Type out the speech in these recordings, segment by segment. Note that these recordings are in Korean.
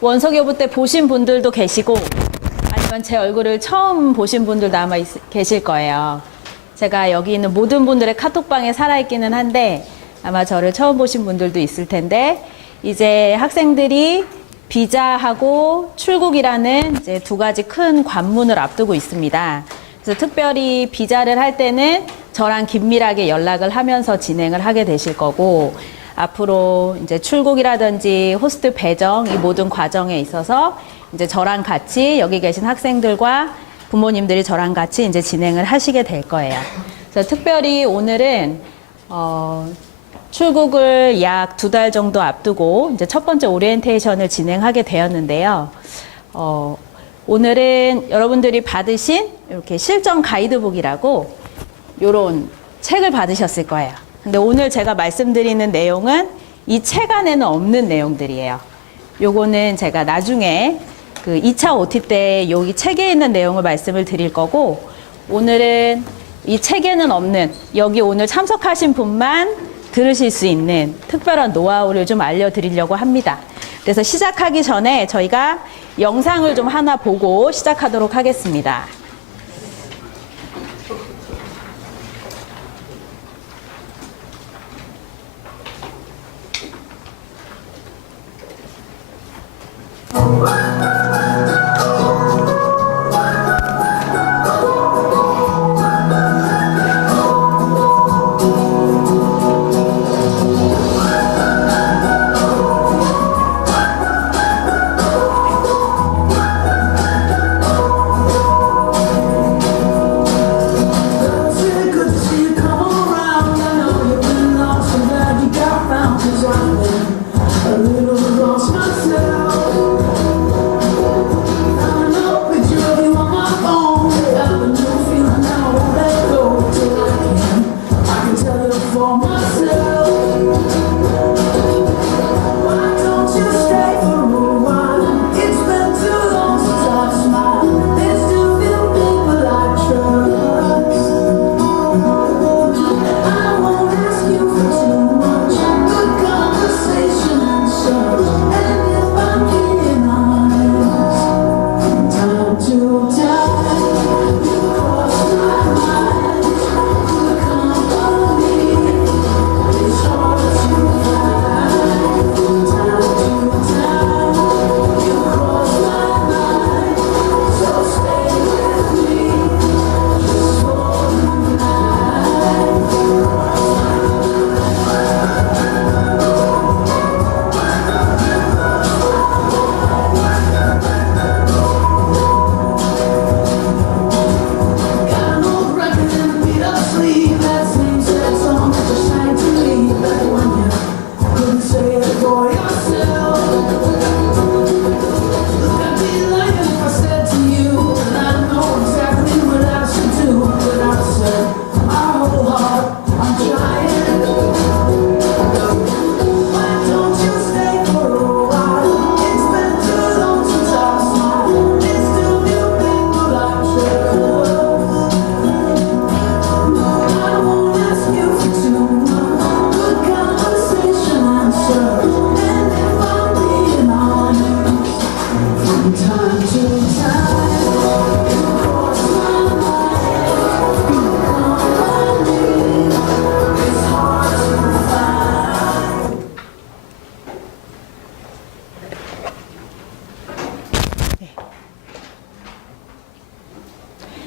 원석여부 때 보신 분들도 계시고 아니면 제 얼굴을 처음 보신 분들도 아마 계실 거예요. 제가 여기 있는 모든 분들의 카톡방에 살아있기는 한데 아마 저를 처음 보신 분들도 있을 텐데 이제 학생들이 비자하고 출국이라는 이제 두 가지 큰 관문을 앞두고 있습니다. 그래서 특별히 비자를 할 때는 저랑 긴밀하게 연락을 하면서 진행을 하게 되실 거고 앞으로 이제 출국이라든지 호스트 배정 이 모든 과정에 있어서 이제 저랑 같이 여기 계신 학생들과 부모님들이 저랑 같이 이제 진행을 하시게 될 거예요. 그래서 특별히 오늘은 출국을 약 2달 정도 앞두고 이제 첫 번째 오리엔테이션을 진행하게 되었는데요. 오늘은 여러분들이 받으신 이렇게 실전 가이드북이라고 이런 책을 받으셨을 거예요. 근데 오늘 제가 말씀드리는 내용은 이 책 안에는 없는 내용들이에요. 요거는 제가 나중에 그 2차 OT 때 여기 책에 있는 내용을 말씀을 드릴 거고 오늘은 이 책에는 없는 여기 오늘 참석하신 분만 들으실 수 있는 특별한 노하우를 좀 알려드리려고 합니다. 그래서 시작하기 전에 저희가 영상을 좀 하나 보고 시작하도록 하겠습니다.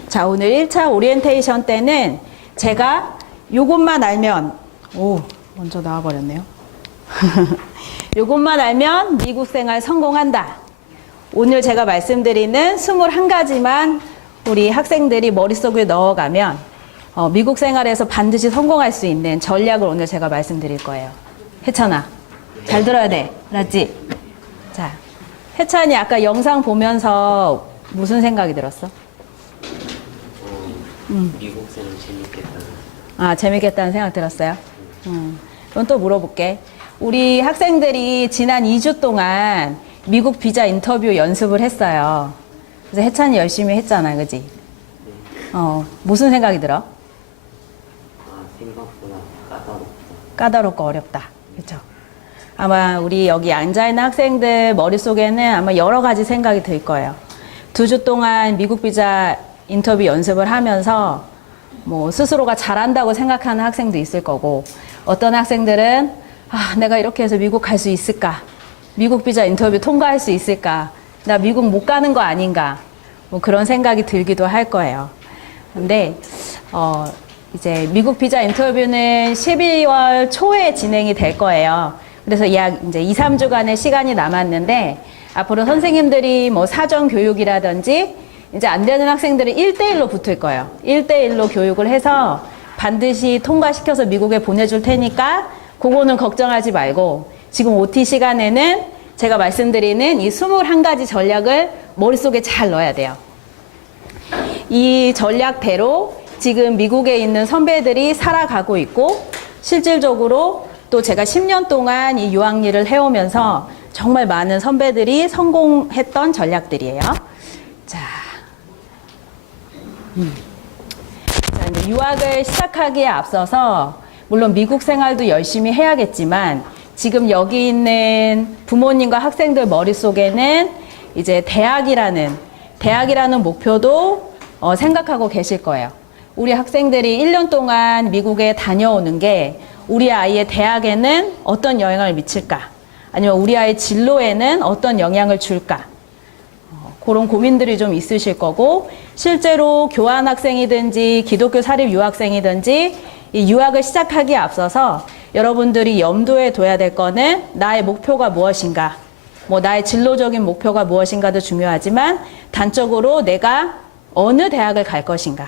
자, 오늘 1차 오리엔테이션 때는 제가 요것만 알면, 먼저 나와버렸네요. 요것만 알면 미국 생활 성공한다. 오늘 제가 말씀드리는 21가지만 우리 학생들이 머릿속에 넣어가면 미국 생활에서 반드시 성공할 수 있는 전략을 오늘 제가 말씀드릴 거예요. 혜찬아, 잘 들어야 돼. 알았지? 자, 혜찬이 아까 영상 보면서 무슨 생각이 들었어? 미국 생활 재밌겠다. 아, 재밌겠다는 생각 들었어요? 그럼 또 물어볼게. 우리 학생들이 지난 2주 동안 미국 비자 인터뷰 연습을 했어요. 그래서 혜찬이 열심히 했잖아, 그지? 무슨 생각이 들어? 생각보다 까다롭다. 까다롭고 어렵다. 그죠? 아마 우리 여기 앉아있는 학생들 머릿속에는 아마 여러 가지 생각이 들 거예요. 2주 동안 미국 비자 인터뷰 연습을 하면서 뭐 스스로가 잘한다고 생각하는 학생도 있을 거고, 어떤 학생들은 내가 이렇게 해서 미국 갈 수 있을까? 미국 비자 인터뷰 통과할 수 있을까? 나 미국 못 가는 거 아닌가? 뭐 그런 생각이 들기도 할 거예요. 근데 이제 미국 비자 인터뷰는 12월 초에 진행이 될 거예요. 그래서 약 이제 2, 3주간의 시간이 남았는데, 앞으로 선생님들이 뭐 사전 교육이라든지 이제 안 되는 학생들은 1대1로 붙을 거예요. 1대1로 교육을 해서 반드시 통과시켜서 미국에 보내줄 테니까 그거는 걱정하지 말고, 지금 OT 시간에는 제가 말씀드리는 이 21가지 전략을 머릿속에 잘 넣어야 돼요. 이 전략대로 지금 미국에 있는 선배들이 살아가고 있고, 실질적으로 또 제가 10년 동안 이 유학일을 해오면서 정말 많은 선배들이 성공했던 전략들이에요. 자, 이제 유학을 시작하기에 앞서서 물론 미국 생활도 열심히 해야겠지만, 지금 여기 있는 부모님과 학생들 머릿속에는 이제 대학이라는 목표도 생각하고 계실 거예요. 우리 학생들이 1년 동안 미국에 다녀오는 게 우리 아이의 대학에는 어떤 영향을 미칠까? 아니면 우리 아이의 진로에는 어떤 영향을 줄까? 그런 고민들이 좀 있으실 거고, 실제로 교환학생이든지 기독교 사립 유학생이든지 이 유학을 시작하기에 앞서서 여러분들이 염두에 둬야 될 거는 나의 목표가 무엇인가, 뭐 나의 진로적인 목표가 무엇인가도 중요하지만, 단적으로 내가 어느 대학을 갈 것인가.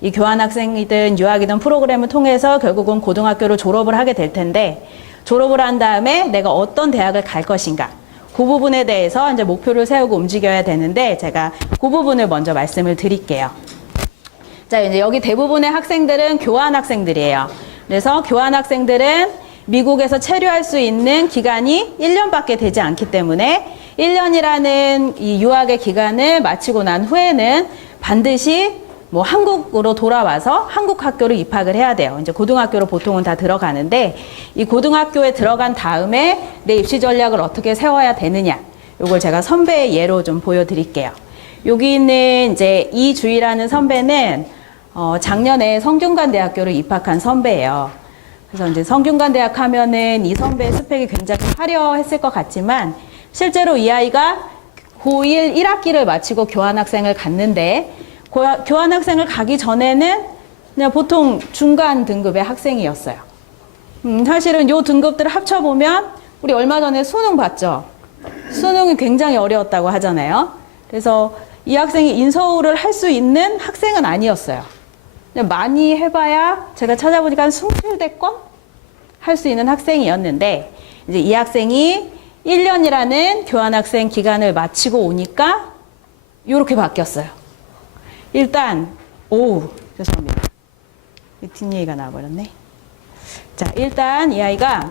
이 교환학생이든 유학이든 프로그램을 통해서 결국은 고등학교를 졸업을 하게 될 텐데, 졸업을 한 다음에 내가 어떤 대학을 갈 것인가, 그 부분에 대해서 이제 목표를 세우고 움직여야 되는데, 제가 그 부분을 먼저 말씀을 드릴게요. 자, 이제 여기 대부분의 학생들은 교환학생들이에요. 그래서 교환학생들은 미국에서 체류할 수 있는 기간이 1년밖에 되지 않기 때문에 1년이라는 이 유학의 기간을 마치고 난 후에는 반드시 뭐 한국으로 돌아와서 한국 학교로 입학을 해야 돼요. 이제 고등학교로 보통은 다 들어가는데, 이 고등학교에 들어간 다음에 내 입시 전략을 어떻게 세워야 되느냐, 요걸 제가 선배의 예로 좀 보여드릴게요. 여기 있는 이제 이주희라는 선배는 작년에 성균관대학교로 입학한 선배예요. 그래서 이제 성균관대학 하면은 이 선배의 스펙이 굉장히 화려했을 것 같지만, 실제로 이 아이가 고1 1학기를 마치고 교환학생을 갔는데, 교환학생을 가기 전에는 그냥 보통 중간 등급의 학생이었어요. 사실은 요 등급들을 합쳐보면 우리 얼마 전에 수능 봤죠? 수능이 굉장히 어려웠다고 하잖아요. 그래서 이 학생이 인서울을 할 수 있는 학생은 아니었어요. 그냥 많이 해봐야 제가 찾아보니까 한 27대권 할 수 있는 학생이었는데, 이제 이 학생이 1년이라는 교환학생 기간을 마치고 오니까 이렇게 바뀌었어요. 일단, 죄송합니다. 뒷얘기가 나와버렸네. 자, 일단 이 아이가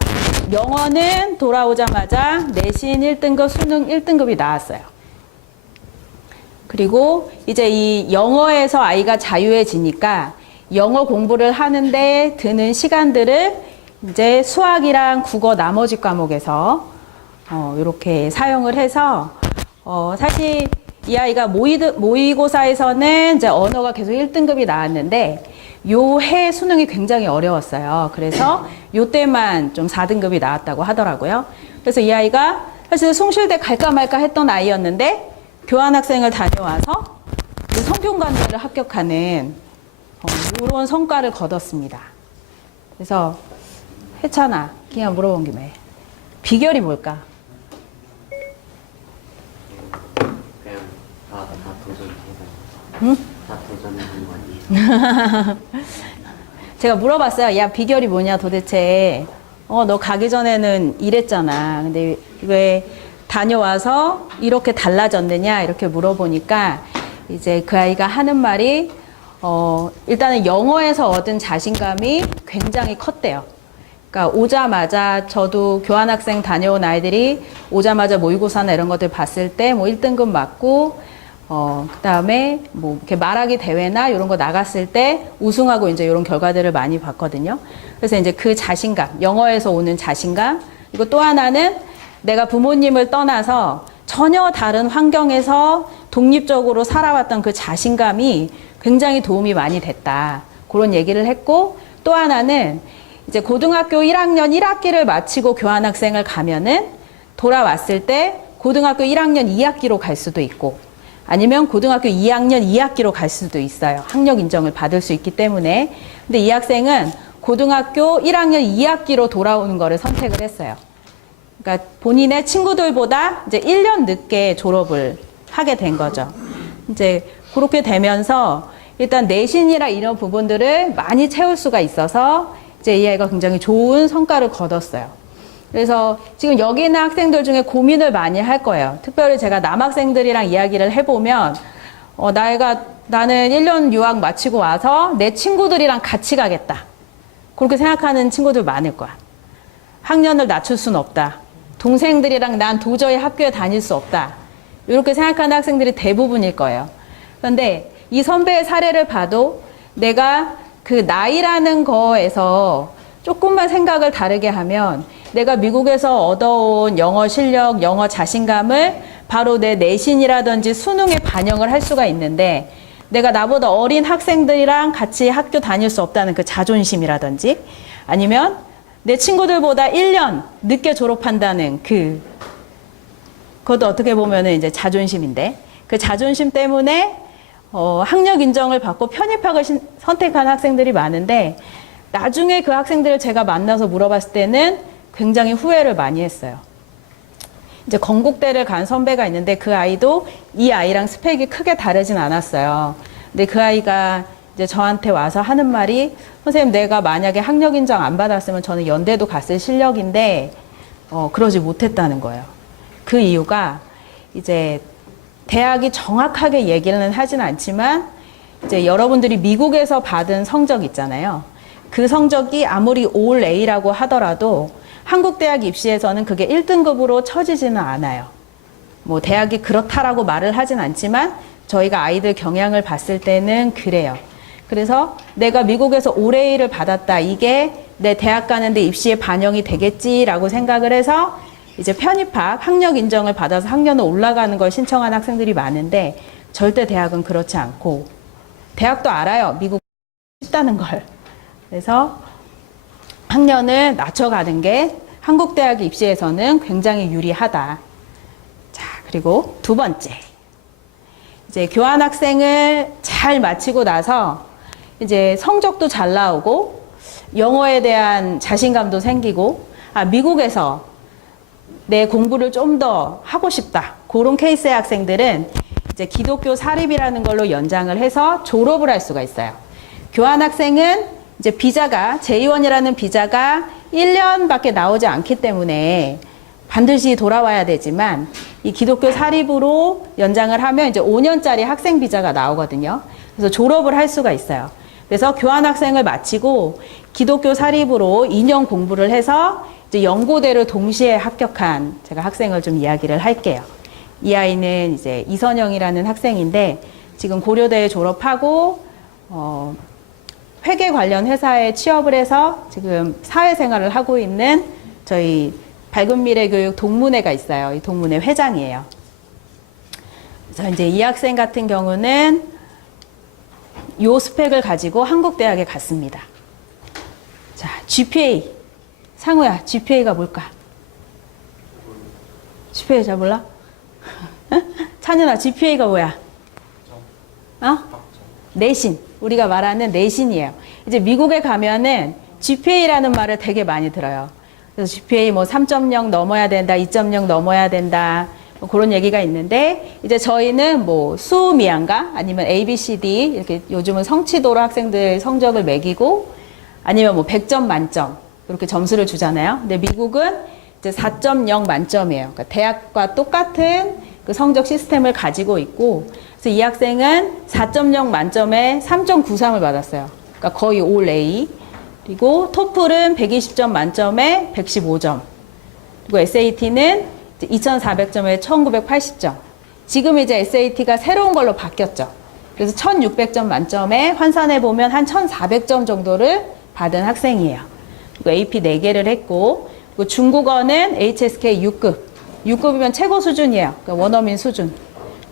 영어는 돌아오자마자 내신 1등급, 수능 1등급이 나왔어요. 그리고 이제 이 영어에서 아이가 자유해지니까 영어 공부를 하는데 드는 시간들을 이제 수학이랑 국어 나머지 과목에서 이렇게 사용을 해서 사실 이 아이가 모의고사에서는 이제 언어가 계속 1등급이 나왔는데, 요 해 수능이 굉장히 어려웠어요. 그래서 요 때만 좀 4등급이 나왔다고 하더라고요. 그래서 이 아이가 사실 숭실대 갈까 말까 했던 아이였는데, 교환학생을 다녀와서 성균관대를 합격하는 이런 성과를 거뒀습니다. 그래서 혜찬아, 그냥 물어본 김에 비결이 뭘까? 그냥 다 도전해서. 응? 다 도전하는 거 아니에요? 제가 물어봤어요. 야, 비결이 뭐냐 도대체. 너 가기 전에는 이랬잖아. 근데 왜 다녀와서 이렇게 달라졌느냐 이렇게 물어보니까, 이제 그 아이가 하는 말이 일단은 영어에서 얻은 자신감이 굉장히 컸대요. 그러니까 오자마자, 저도 교환학생 다녀온 아이들이 오자마자 모의고사나 이런 것들 봤을 때 뭐 1등급 맞고, 그 다음에 뭐 이렇게 말하기 대회나 이런 거 나갔을 때 우승하고 이제 이런 결과들을 많이 봤거든요. 그래서 이제 그 자신감, 영어에서 오는 자신감, 그리고 또 하나는 내가 부모님을 떠나서 전혀 다른 환경에서 독립적으로 살아왔던 그 자신감이 굉장히 도움이 많이 됐다. 그런 얘기를 했고, 또 하나는 이제 고등학교 1학년 1학기를 마치고 교환학생을 가면은 돌아왔을 때 고등학교 1학년 2학기로 갈 수도 있고, 아니면 고등학교 2학년 2학기로 갈 수도 있어요. 학력 인정을 받을 수 있기 때문에. 근데 이 학생은 고등학교 1학년 2학기로 돌아오는 거를 선택을 했어요. 그러니까 본인의 친구들보다 이제 1년 늦게 졸업을 하게 된 거죠. 이제 그렇게 되면서 일단 내신이라 이런 부분들을 많이 채울 수가 있어서 이제 이 아이가 굉장히 좋은 성과를 거뒀어요. 그래서 지금 여기 있는 학생들 중에 고민을 많이 할 거예요. 특별히 제가 남학생들이랑 이야기를 해보면, 나는 1년 유학 마치고 와서 내 친구들이랑 같이 가겠다. 그렇게 생각하는 친구들 많을 거야. 학년을 낮출 수는 없다. 동생들이랑 난 도저히 학교에 다닐 수 없다. 이렇게 생각하는 학생들이 대부분일 거예요. 그런데 이 선배의 사례를 봐도 내가 그 나이라는 거에서 조금만 생각을 다르게 하면 내가 미국에서 얻어온 영어 실력, 영어 자신감을 바로 내 내신이라든지 수능에 반영을 할 수가 있는데, 내가 나보다 어린 학생들이랑 같이 학교 다닐 수 없다는 그 자존심이라든지, 아니면 내 친구들보다 1년 늦게 졸업한다는 그것도 어떻게 보면은 이제 자존심인데, 그 자존심 때문에 학력 인정을 받고 편입학을 선택한 학생들이 많은데, 나중에 그 학생들을 제가 만나서 물어봤을 때는 굉장히 후회를 많이 했어요. 이제 건국대를 간 선배가 있는데 그 아이도 이 아이랑 스펙이 크게 다르진 않았어요. 근데 그 아이가 이제 저한테 와서 하는 말이, 선생님, 내가 만약에 학력 인정 안 받았으면 저는 연대도 갔을 실력인데 그러지 못했다는 거예요. 그 이유가 이제 대학이 정확하게 얘기는 하진 않지만 이제 여러분들이 미국에서 받은 성적 있잖아요. 그 성적이 아무리 올 A라고 하더라도 한국 대학 입시에서는 그게 1등급으로 쳐지지는 않아요. 뭐 대학이 그렇다라고 말을 하진 않지만 저희가 아이들 경향을 봤을 때는 그래요. 그래서 내가 미국에서 올 A를 받았다, 이게 내 대학 가는데 입시에 반영이 되겠지라고 생각을 해서 이제 편입학, 학력 인정을 받아서 학년을 올라가는 걸 신청한 학생들이 많은데, 절대 대학은 그렇지 않고, 대학도 알아요. 미국 쉽다는 걸. 그래서 학년을 낮춰가는 게 한국 대학 입시에서는 굉장히 유리하다. 자, 그리고 두 번째. 이제 교환학생을 잘 마치고 나서 이제 성적도 잘 나오고 영어에 대한 자신감도 생기고, 미국에서 내 공부를 좀 더 하고 싶다. 그런 케이스의 학생들은 이제 기독교 사립이라는 걸로 연장을 해서 졸업을 할 수가 있어요. 교환학생은 이제 비자가, J1이라는 비자가 1년밖에 나오지 않기 때문에 반드시 돌아와야 되지만, 이 기독교 사립으로 연장을 하면 이제 5년짜리 학생 비자가 나오거든요. 그래서 졸업을 할 수가 있어요. 그래서 교환학생을 마치고 기독교 사립으로 2년 공부를 해서 이제 연고대를 동시에 합격한 제가 학생을 좀 이야기를 할게요. 이 아이는 이제 이선영이라는 학생인데 지금 고려대에 졸업하고 회계 관련 회사에 취업을 해서 지금 사회생활을 하고 있는 저희 밝은미래교육 동문회가 있어요. 이 동문회 회장이에요. 그래서 이제 이 학생 같은 경우는 요 스펙을 가지고 한국대학에 갔습니다. 자, GPA. 상우야, GPA가 뭘까? GPA 잘 몰라? 찬윤아, GPA가 뭐야? 내신. 우리가 말하는 내신이에요. 이제 미국에 가면은 GPA라는 말을 되게 많이 들어요. 그래서 GPA 뭐 3.0 넘어야 된다, 2.0 넘어야 된다, 뭐 그런 얘기가 있는데, 이제 저희는 뭐 수미양가 아니면 ABCD 이렇게 요즘은 성취도로 학생들 성적을 매기고, 아니면 뭐 100점 만점 이렇게 점수를 주잖아요. 근데 미국은 이제 4.0 만점이에요. 그러니까 대학과 똑같은 그 성적 시스템을 가지고 있고, 그래서 이 학생은 4.0 만점에 3.93을 받았어요. 그러니까 거의 올 A. 그리고 토플은 120점 만점에 115점. 그리고 SAT는 2,400점에 1,980점. 지금 이제 SAT가 새로운 걸로 바뀌었죠. 그래서 1,600점 만점에 환산해 보면 한 1,400점 정도를 받은 학생이에요. 그리고 AP 4개를 했고, 그리고 중국어는 HSK 6급. 6급이면 최고 수준이에요. 그러니까 원어민 수준.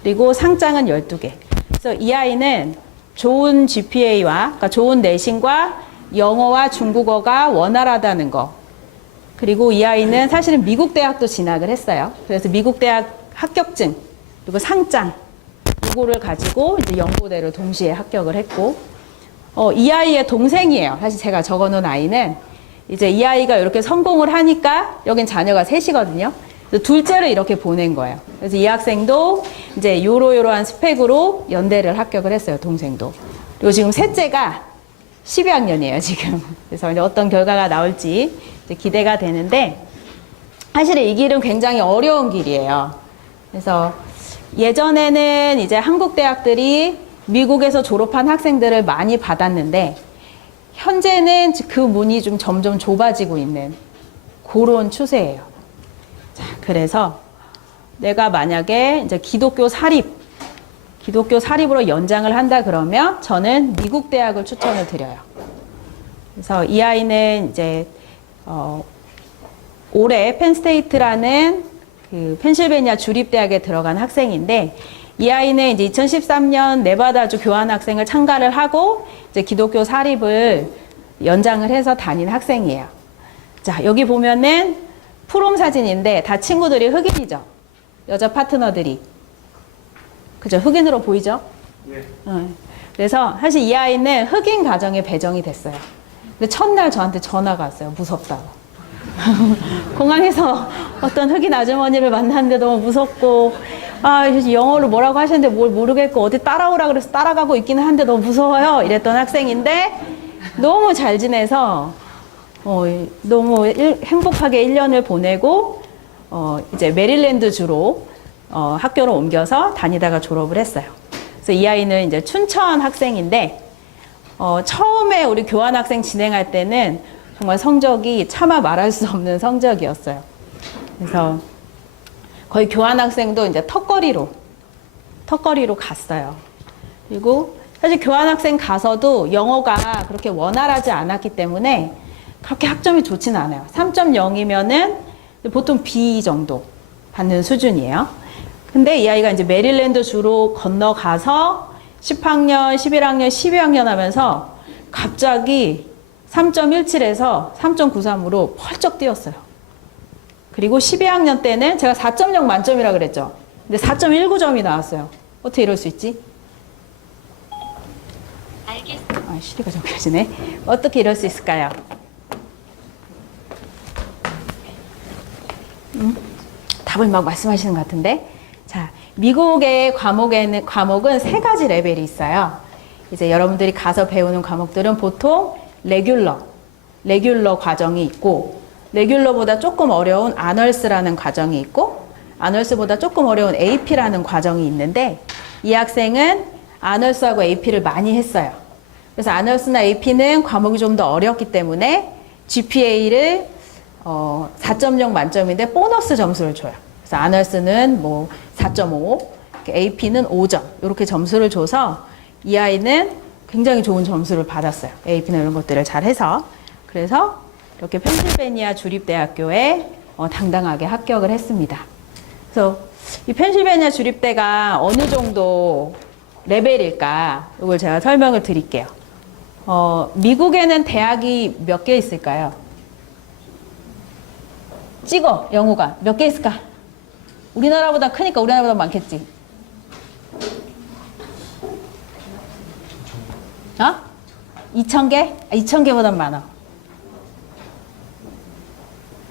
그리고 상장은 12개. 그래서 이 아이는 좋은 GPA와, 그러니까 좋은 내신과 영어와 중국어가 원활하다는 거. 그리고 이 아이는 사실은 미국 대학도 진학을 했어요. 그래서 미국 대학 합격증, 그리고 상장, 이거를 가지고 이제 연고대를 동시에 합격을 했고, 이 아이의 동생이에요. 사실 제가 적어 놓은 아이는 이제 이 아이가 이렇게 성공을 하니까 여긴 자녀가 셋이거든요. 그래서 둘째를 이렇게 보낸 거예요. 그래서 이 학생도 이제 요러요러한 스펙으로 연대를 합격을 했어요. 동생도. 그리고 지금 셋째가 12학년이에요, 지금. 그래서 이제 어떤 결과가 나올지 이제 기대가 되는데, 사실은 이 길은 굉장히 어려운 길이에요. 그래서 예전에는 이제 한국 대학들이 미국에서 졸업한 학생들을 많이 받았는데, 현재는 그 문이 좀 점점 좁아지고 있는 그런 추세예요. 자, 그래서 내가 만약에 이제 기독교 사립으로 연장을 한다 그러면 저는 미국 대학을 추천을 드려요. 그래서 이 아이는 이제 올해 펜스테이트라는 그 펜실베니아 주립대학에 들어간 학생인데, 이 아이는 이제 2013년 네바다주 교환학생을 참가를 하고 이제 기독교 사립을 연장을 해서 다닌 학생이에요. 자, 여기 보면은 프롬 사진인데 다 친구들이 흑인이죠. 여자 파트너들이. 그죠? 흑인으로 보이죠? 네. 그래서 사실 이 아이는 흑인 가정에 배정이 됐어요. 근데 첫날 저한테 전화가 왔어요. 무섭다고. 공항에서 어떤 흑인 아주머니를 만났는데 너무 무섭고, 영어를 뭐라고 하시는데 뭘 모르겠고 어디 따라오라 그래서 따라가고 있기는 한데 너무 무서워요. 이랬던 학생인데 너무 잘 지내서 너무 행복하게 1년을 보내고 이제 메릴랜드 주로 학교로 옮겨서 다니다가 졸업을 했어요. 그래서 이 아이는 이제 춘천 학생인데 처음에 우리 교환학생 진행할 때는 정말 성적이 차마 말할 수 없는 성적이었어요. 그래서 거의 교환학생도 이제 턱걸이로 갔어요. 그리고 사실 교환학생 가서도 영어가 그렇게 원활하지 않았기 때문에 그렇게 학점이 좋지는 않아요. 3.0이면은 보통 B 정도 받는 수준이에요. 근데 이 아이가 이제 메릴랜드 주로 건너가서 10학년, 11학년, 12학년 하면서 갑자기 3.17에서 3.93으로 펄쩍 뛰었어요. 그리고 12학년 때는 제가 4.0 만점이라 그랬죠. 근데 4.19점이 나왔어요. 어떻게 이럴 수 있지? 시리가 좀 켜지네. 어떻게 이럴 수 있을까요? 답을 막 말씀하시는 것 같은데. 자, 미국의 과목은 세 가지 레벨이 있어요. 이제 여러분들이 가서 배우는 과목들은 보통 레귤러 과정이 있고, 레귤러보다 조금 어려운 아널스라는 과정이 있고, 아널스보다 조금 어려운 AP라는 과정이 있는데, 이 학생은 아널스하고 AP를 많이 했어요. 그래서 아널스나 AP는 과목이 좀 더 어렵기 때문에 GPA를 4.0 만점인데 보너스 점수를 줘요. 그래서 아널스는 뭐 4.5, AP는 5점 이렇게 점수를 줘서 이 아이는 굉장히 좋은 점수를 받았어요. AP나 이런 것들을 잘 해서. 그래서 이렇게 펜실베니아 주립대학교에 당당하게 합격을 했습니다. 그래서 이 펜실베니아 주립대가 어느 정도 레벨일까? 이걸 제가 설명을 드릴게요. 미국에는 대학이 몇 개 있을까요? 찍어, 영호가. 몇 개 있을까? 우리나라보다 크니까 우리나라보다 많겠지. 2,000개? 2,000개보다 많아.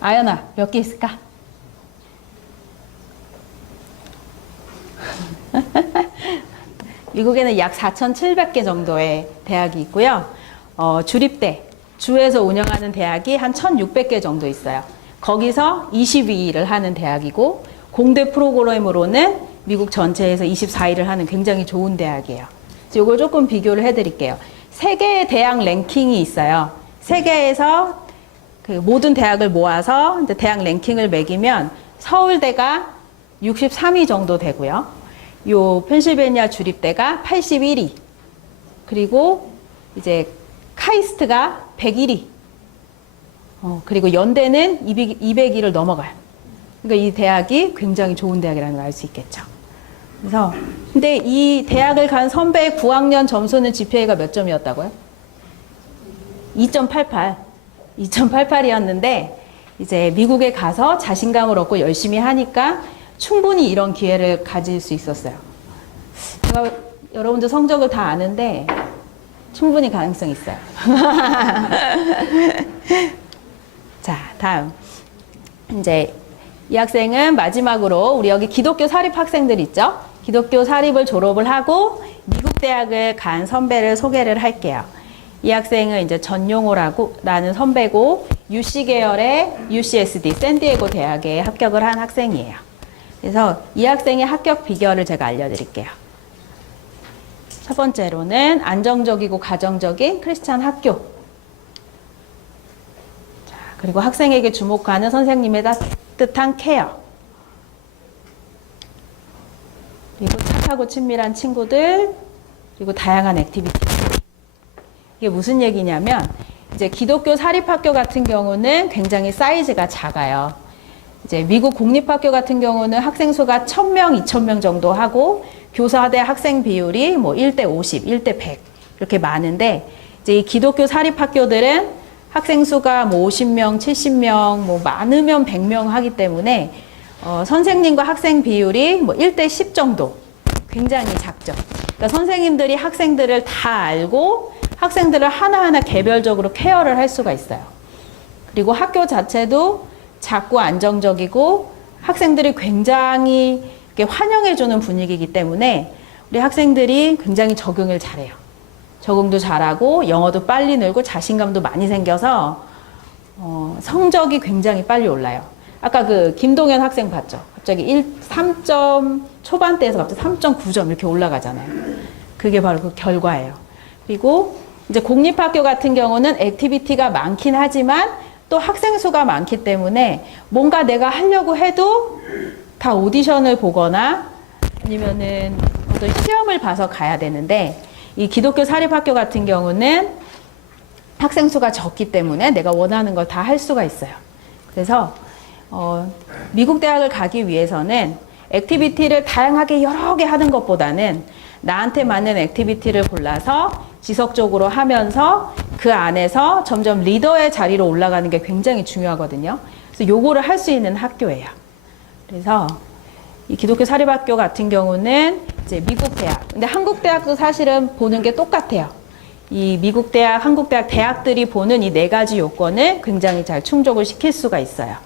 아연아, 몇 개 있을까? 미국에는 약 4,700개 정도의 대학이 있고요. 주에서 운영하는 대학이 한 1,600개 정도 있어요. 거기서 22일을 하는 대학이고, 공대 프로그램으로는 미국 전체에서 24일을 하는 굉장히 좋은 대학이에요. 이걸 조금 비교를 해드릴게요. 세계의 대학 랭킹이 있어요. 세계에서 그 모든 대학을 모아서 이제 대학 랭킹을 매기면 서울대가 63위 정도 되고요. 요 펜실베니아 주립대가 81위. 그리고 이제 카이스트가 101위. 그리고 연대는 200일을 넘어가요. 그러니까 이 대학이 굉장히 좋은 대학이라는 걸 알 수 있겠죠. 그래서 근데 이 대학을 간 선배의 9학년 점수는 GPA가 몇 점이었다고요? 2.88. 2.88이었는데 이제 미국에 가서 자신감을 얻고 열심히 하니까 충분히 이런 기회를 가질 수 있었어요. 제가 여러분들 성적을 다 아는데 충분히 가능성이 있어요. 자, 다음. 이제 이 학생은 마지막으로 우리 여기 기독교 사립 학생들 있죠? 기독교 사립을 졸업을 하고 미국 대학을 간 선배를 소개를 할게요. 이 학생은 이제 전용호라는 선배고 UC 계열의 UCSD 샌디에고 대학에 합격을 한 학생이에요. 그래서 이 학생의 합격 비결을 제가 알려드릴게요. 첫 번째로는 안정적이고 가정적인 크리스찬 학교. 자, 그리고 학생에게 주목하는 선생님의 따뜻한 케어. 그리고 착하고 친밀한 친구들, 그리고 다양한 액티비티. 이게 무슨 얘기냐면 이제 기독교 사립학교 같은 경우는 굉장히 사이즈가 작아요. 이제 미국 공립학교 같은 경우는 학생 수가 1000명, 2000명 정도 하고 교사 대 학생 비율이 뭐 1대 50, 1대 100 이렇게 많은데 이제 이 기독교 사립학교들은 학생 수가 뭐 50명, 70명, 뭐 많으면 100명 하기 때문에 선생님과 학생 비율이 뭐 1대 10 정도 굉장히 작죠. 그러니까 선생님들이 학생들을 다 알고 학생들을 하나하나 개별적으로 케어를 할 수가 있어요. 그리고 학교 자체도 작고 안정적이고 학생들이 굉장히 환영해주는 분위기이기 때문에 우리 학생들이 굉장히 적응을 잘해요. 적응도 잘하고 영어도 빨리 늘고 자신감도 많이 생겨서 성적이 굉장히 빨리 올라요. 아까 그 김동현 학생 봤죠? 갑자기 3점 초반대에서 갑자기 3.9점 이렇게 올라가잖아요. 그게 바로 그 결과예요. 그리고 이제 공립학교 같은 경우는 액티비티가 많긴 하지만 또 학생 수가 많기 때문에 뭔가 내가 하려고 해도 다 오디션을 보거나 아니면은 어떤 시험을 봐서 가야 되는데 이 기독교 사립학교 같은 경우는 학생 수가 적기 때문에 내가 원하는 걸 다 할 수가 있어요. 그래서 미국 대학을 가기 위해서는 액티비티를 다양하게 여러 개 하는 것보다는 나한테 맞는 액티비티를 골라서 지속적으로 하면서 그 안에서 점점 리더의 자리로 올라가는 게 굉장히 중요하거든요. 그래서 요거를 할 수 있는 학교예요. 그래서 이 기독교 사립학교 같은 경우는 이제 미국 대학. 근데 한국 대학도 사실은 보는 게 똑같아요. 이 미국 대학, 한국 대학 대학들이 보는 이 네 가지 요건을 굉장히 잘 충족을 시킬 수가 있어요.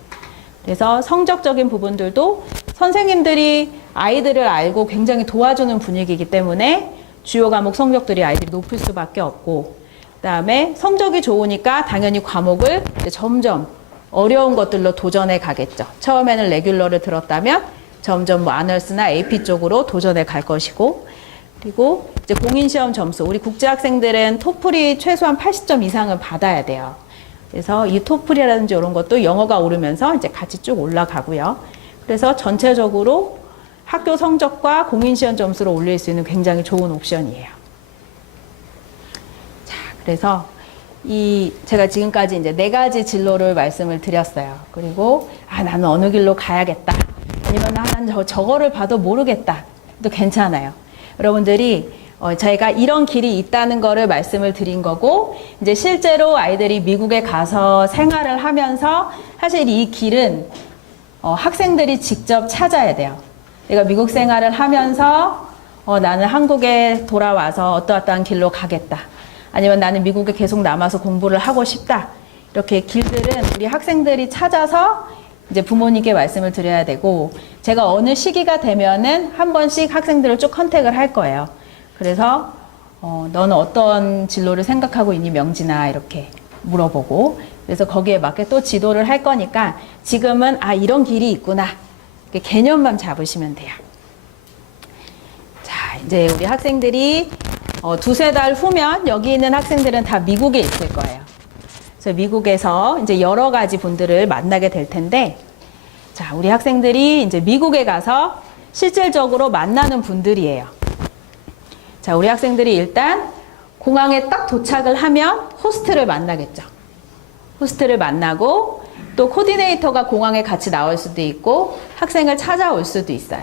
그래서 성적적인 부분들도 선생님들이 아이들을 알고 굉장히 도와주는 분위기이기 때문에 주요 과목 성적들이 아이들이 높을 수밖에 없고, 그다음에 성적이 좋으니까 당연히 과목을 이제 점점 어려운 것들로 도전해 가겠죠. 처음에는 레귤러를 들었다면 점점 뭐 아널스나 AP 쪽으로 도전해 갈 것이고, 그리고 이제 공인시험 점수, 우리 국제학생들은 토플이 최소한 80점 이상은 받아야 돼요. 그래서 이 토플이라든지 이런 것도 영어가 오르면서 이제 같이 쭉 올라가고요. 그래서 전체적으로 학교 성적과 공인시험 점수를 올릴 수 있는 굉장히 좋은 옵션이에요. 자, 그래서 제가 지금까지 이제 네 가지 진로를 말씀을 드렸어요. 그리고 나는 어느 길로 가야겠다. 아니면 난 저거를 봐도 모르겠다. 또 괜찮아요. 여러분들이 저희가 이런 길이 있다는 거를 말씀을 드린 거고, 이제 실제로 아이들이 미국에 가서 생활을 하면서 사실 이 길은 학생들이 직접 찾아야 돼요. 내가 미국 생활을 하면서 나는 한국에 돌아와서 어떠어떠한 길로 가겠다. 아니면 나는 미국에 계속 남아서 공부를 하고 싶다. 이렇게 길들은 우리 학생들이 찾아서 이제 부모님께 말씀을 드려야 되고, 제가 어느 시기가 되면은 한 번씩 학생들을 쭉 컨택을 할 거예요. 그래서 너는 어떤 진로를 생각하고 있니, 명진아? 이렇게 물어보고, 그래서 거기에 맞게 또 지도를 할 거니까 지금은 이런 길이 있구나. 이렇게 개념만 잡으시면 돼요. 자, 이제 우리 학생들이 두세 달 후면 여기 있는 학생들은 다 미국에 있을 거예요. 그래서 미국에서 이제 여러 가지 분들을 만나게 될 텐데, 자, 우리 학생들이 이제 미국에 가서 실질적으로 만나는 분들이에요. 자, 우리 학생들이 일단 공항에 딱 도착을 하면 호스트를 만나겠죠. 호스트를 만나고 또 코디네이터가 공항에 같이 나올 수도 있고 학생을 찾아올 수도 있어요.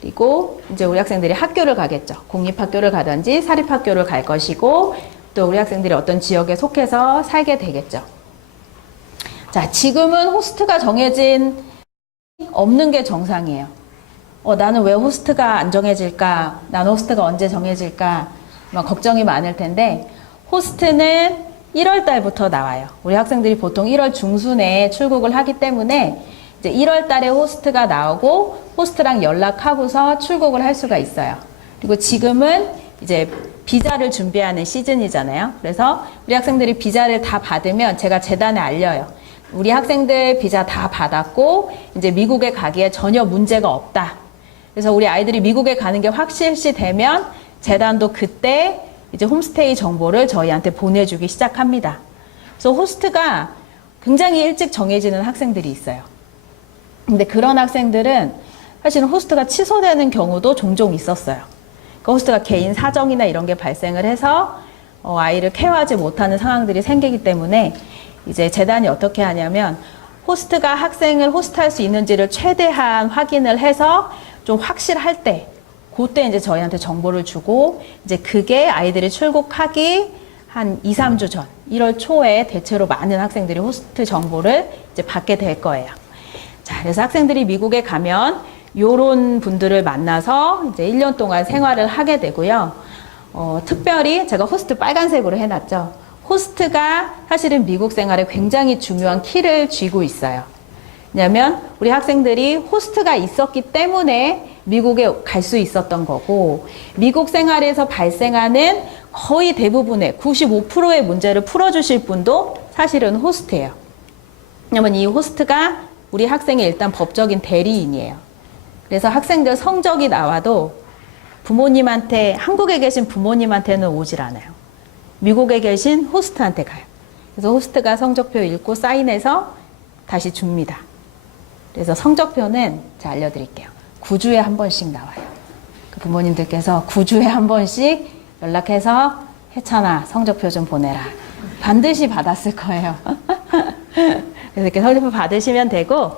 그리고 이제 우리 학생들이 학교를 가겠죠. 공립학교를 가든지 사립학교를 갈 것이고 또 우리 학생들이 어떤 지역에 속해서 살게 되겠죠. 자, 지금은 호스트가 정해진 없는 게 정상이에요. 나는 왜 호스트가 안 정해질까? 나는 호스트가 언제 정해질까? 막 걱정이 많을 텐데 호스트는 1월 달부터 나와요. 우리 학생들이 보통 1월 중순에 출국을 하기 때문에 이제 1월 달에 호스트가 나오고 호스트랑 연락하고서 출국을 할 수가 있어요. 그리고 지금은 이제 비자를 준비하는 시즌이잖아요. 그래서 우리 학생들이 비자를 다 받으면 제가 재단에 알려요. 우리 학생들 비자 다 받았고 이제 미국에 가기에 전혀 문제가 없다. 그래서 우리 아이들이 미국에 가는 게 확실시 되면 재단도 그때 이제 홈스테이 정보를 저희한테 보내주기 시작합니다. 그래서 호스트가 굉장히 일찍 정해지는 학생들이 있어요. 근데 그런 학생들은 사실은 호스트가 취소되는 경우도 종종 있었어요. 그 호스트가 개인 사정이나 이런 게 발생을 해서 아이를 케어하지 못하는 상황들이 생기기 때문에 이제 재단이 어떻게 하냐면 호스트가 학생을 호스트할 수 있는지를 최대한 확인을 해서 좀 확실할 때 그때 이제 저희한테 정보를 주고 이제 그게 아이들이 출국하기 한 2, 3주 전 1월 초에 대체로 많은 학생들이 호스트 정보를 이제 받게 될 거예요. 자, 그래서 학생들이 미국에 가면 요런 분들을 만나서 이제 1년 동안 생활을 하게 되고요. 특별히 제가 호스트 빨간색으로 해놨죠. 호스트가 사실은 미국 생활에 굉장히 중요한 키를 쥐고 있어요. 왜냐하면 우리 학생들이 호스트가 있었기 때문에 미국에 갈 수 있었던 거고 미국 생활에서 발생하는 거의 대부분의 95%의 문제를 풀어주실 분도 사실은 호스트예요. 왜냐하면 이 호스트가 우리 학생의 일단 법적인 대리인이에요. 그래서 학생들 성적이 나와도 부모님한테 한국에 계신 부모님한테는 오질 않아요. 미국에 계신 호스트한테 가요. 그래서 호스트가 성적표 읽고 사인해서 다시 줍니다. 그래서 성적표는 제가 알려드릴게요. 9주에 한 번씩 나와요. 그 부모님들께서 9주에 한 번씩 연락해서 혜찬아 성적표 좀 보내라. 반드시 받았을 거예요. 그래서 이렇게 성적표 받으시면 되고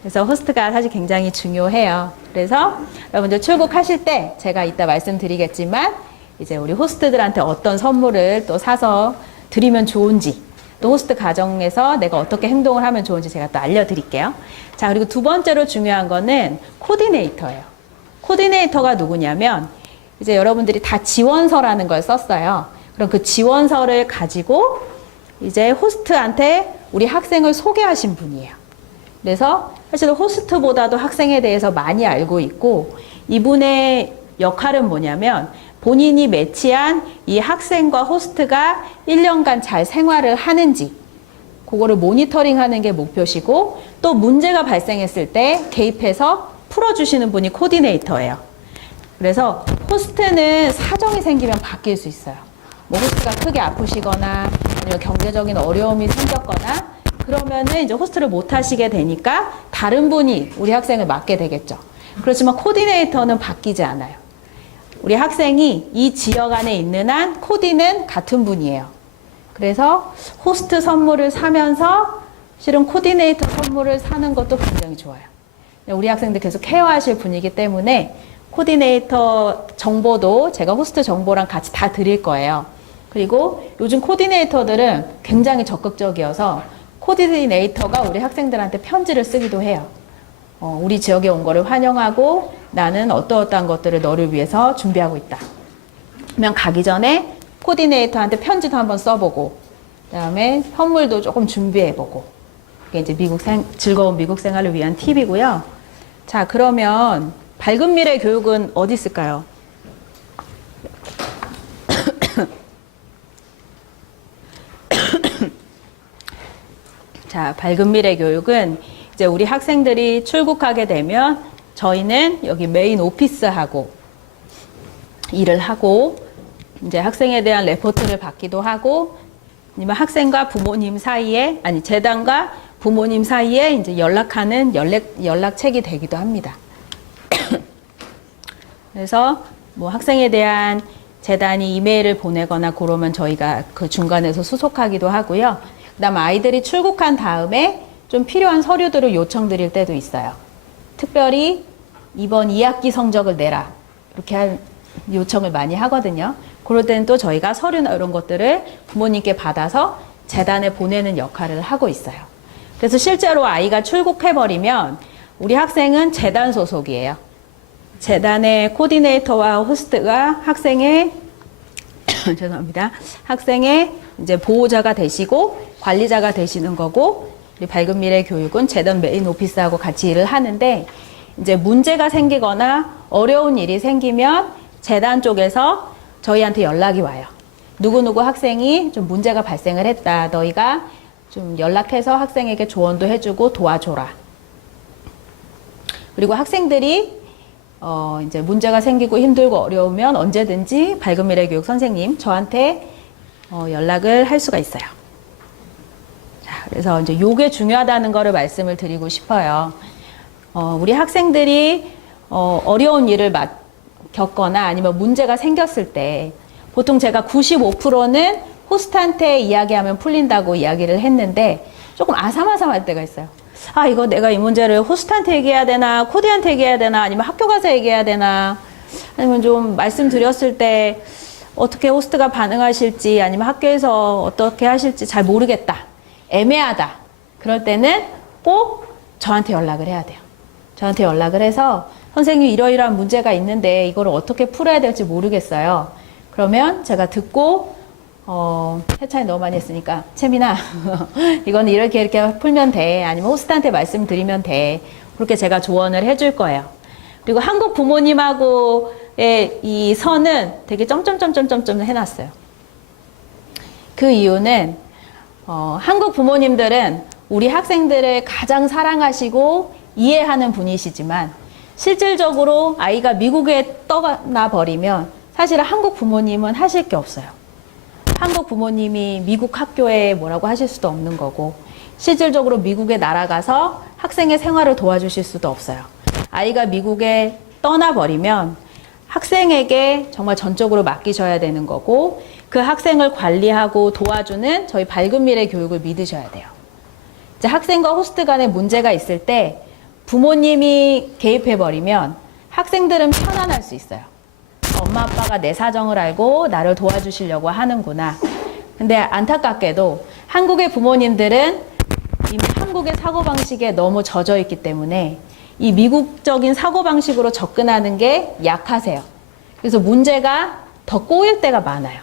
그래서 호스트가 사실 굉장히 중요해요. 그래서 여러분들 출국하실 때 제가 이따 말씀드리겠지만 이제 우리 호스트들한테 어떤 선물을 또 사서 드리면 좋은지 또 호스트 가정에서 내가 어떻게 행동을 하면 좋은지 제가 또 알려드릴게요. 자, 그리고 두 번째로 중요한 거는 코디네이터예요. 코디네이터가 누구냐면 이제 여러분들이 다 지원서라는 걸 썼어요. 그럼 그 지원서를 가지고 이제 호스트한테 우리 학생을 소개하신 분이에요. 그래서 사실 호스트보다도 학생에 대해서 많이 알고 있고 이분의 역할은 뭐냐면 본인이 매치한 이 학생과 호스트가 1년간 잘 생활을 하는지 그거를 모니터링하는 게 목표시고 또 문제가 발생했을 때 개입해서 풀어주시는 분이 코디네이터예요. 그래서 호스트는 사정이 생기면 바뀔 수 있어요. 뭐 호스트가 크게 아프시거나 아니면 경제적인 어려움이 생겼거나 그러면은 이제 호스트를 못 하시게 되니까 다른 분이 우리 학생을 맡게 되겠죠. 그렇지만 코디네이터는 바뀌지 않아요. 우리 학생이 이 지역 안에 있는 한 코디는 같은 분이에요. 그래서 호스트 선물을 사면서 실은 코디네이터 선물을 사는 것도 굉장히 좋아요. 우리 학생들 계속 케어하실 분이기 때문에 코디네이터 정보도 제가 호스트 정보랑 같이 다 드릴 거예요. 그리고 요즘 코디네이터들은 굉장히 적극적이어서 코디네이터가 우리 학생들한테 편지를 쓰기도 해요. 우리 지역에 온 거를 환영하고 나는 어떠어떠한 것들을 너를 위해서 준비하고 있다. 그러면 가기 전에 코디네이터한테 편지도 한번 써보고 그다음에 선물도 조금 준비해보고 이게 이제 즐거운 미국 생활을 위한 팁이고요. 자, 그러면 밝은 미래 교육은 어디 있을까요? 자, 밝은 미래 교육은 이제 우리 학생들이 출국하게 되면 저희는 여기 메인 오피스하고 일을 하고 이제 학생에 대한 레포트를 받기도 하고 아니면 학생과 부모님 사이에 아니 재단과 부모님 사이에 이제 연락하는 연락책이 되기도 합니다. 그래서 뭐 학생에 대한 재단이 이메일을 보내거나 그러면 저희가 그 중간에서 수속하기도 하고요. 그다음 아이들이 출국한 다음에 좀 필요한 서류들을 요청드릴 때도 있어요. 특별히 이번 2학기 성적을 내라. 이렇게 한 요청을 많이 하거든요. 그럴 때는 또 저희가 서류나 이런 것들을 부모님께 받아서 재단에 보내는 역할을 하고 있어요. 그래서 실제로 아이가 출국해버리면 우리 학생은 재단 소속이에요. 재단의 코디네이터와 호스트가 학생의 죄송합니다. 학생의 이제 보호자가 되시고 관리자가 되시는 거고, 우리 밝은 미래 교육은 재단 메인 오피스하고 같이 일을 하는데, 이제 문제가 생기거나 어려운 일이 생기면 재단 쪽에서 저희한테 연락이 와요. 누구누구 학생이 좀 문제가 발생을 했다. 너희가 좀 연락해서 학생에게 조언도 해주고 도와줘라. 그리고 학생들이 이제 문제가 생기고 힘들고 어려우면 언제든지 밝은 미래 교육 선생님 저한테 연락을 할 수가 있어요. 자, 그래서 이제 요게 중요하다는 거를 말씀을 드리고 싶어요. 우리 학생들이 어려운 일을 겪거나 아니면 문제가 생겼을 때 보통 제가 95%는 호스트한테 이야기하면 풀린다고 이야기를 했는데 조금 아삼아삼할 때가 있어요. 아, 이거 내가 이 문제를 호스트한테 얘기해야 되나, 코디한테 얘기해야 되나, 아니면 학교 가서 얘기해야 되나, 아니면 좀 말씀드렸을 때 어떻게 호스트가 반응하실지, 아니면 학교에서 어떻게 하실지 잘 모르겠다, 애매하다. 그럴 때는 꼭 저한테 연락을 해야 돼요. 저한테 연락을 해서 선생님 이러이러한 문제가 있는데 이걸 어떻게 풀어야 될지 모르겠어요. 그러면 제가 듣고 해찬이 너무 많이 했으니까 채민아 이건 이렇게 풀면 돼. 아니면 호스트한테 말씀드리면 돼. 그렇게 제가 조언을 해줄 거예요. 그리고 한국 부모님하고의 이 선은 되게 점점점점점점 해놨어요. 그 이유는 한국 부모님들은 우리 학생들을 가장 사랑하시고 이해하는 분이시지만 실질적으로 아이가 미국에 떠나 버리면 사실 한국 부모님은 하실 게 없어요. 한국 부모님이 미국 학교에 뭐라고 하실 수도 없는 거고, 실질적으로 미국에 날아가서 학생의 생활을 도와주실 수도 없어요. 아이가 미국에 떠나버리면 학생에게 정말 전적으로 맡기셔야 되는 거고, 그 학생을 관리하고 도와주는 저희 밝은 미래 교육을 믿으셔야 돼요. 이제 학생과 호스트 간에 문제가 있을 때 부모님이 개입해버리면 학생들은 편안할 수 있어요. 엄마 아빠가 내 사정을 알고 나를 도와주시려고 하는구나. 근데 안타깝게도 한국의 부모님들은 이미 한국의 사고방식에 너무 젖어 있기 때문에 이 미국적인 사고방식으로 접근하는 게 약하세요. 그래서 문제가 더 꼬일 때가 많아요.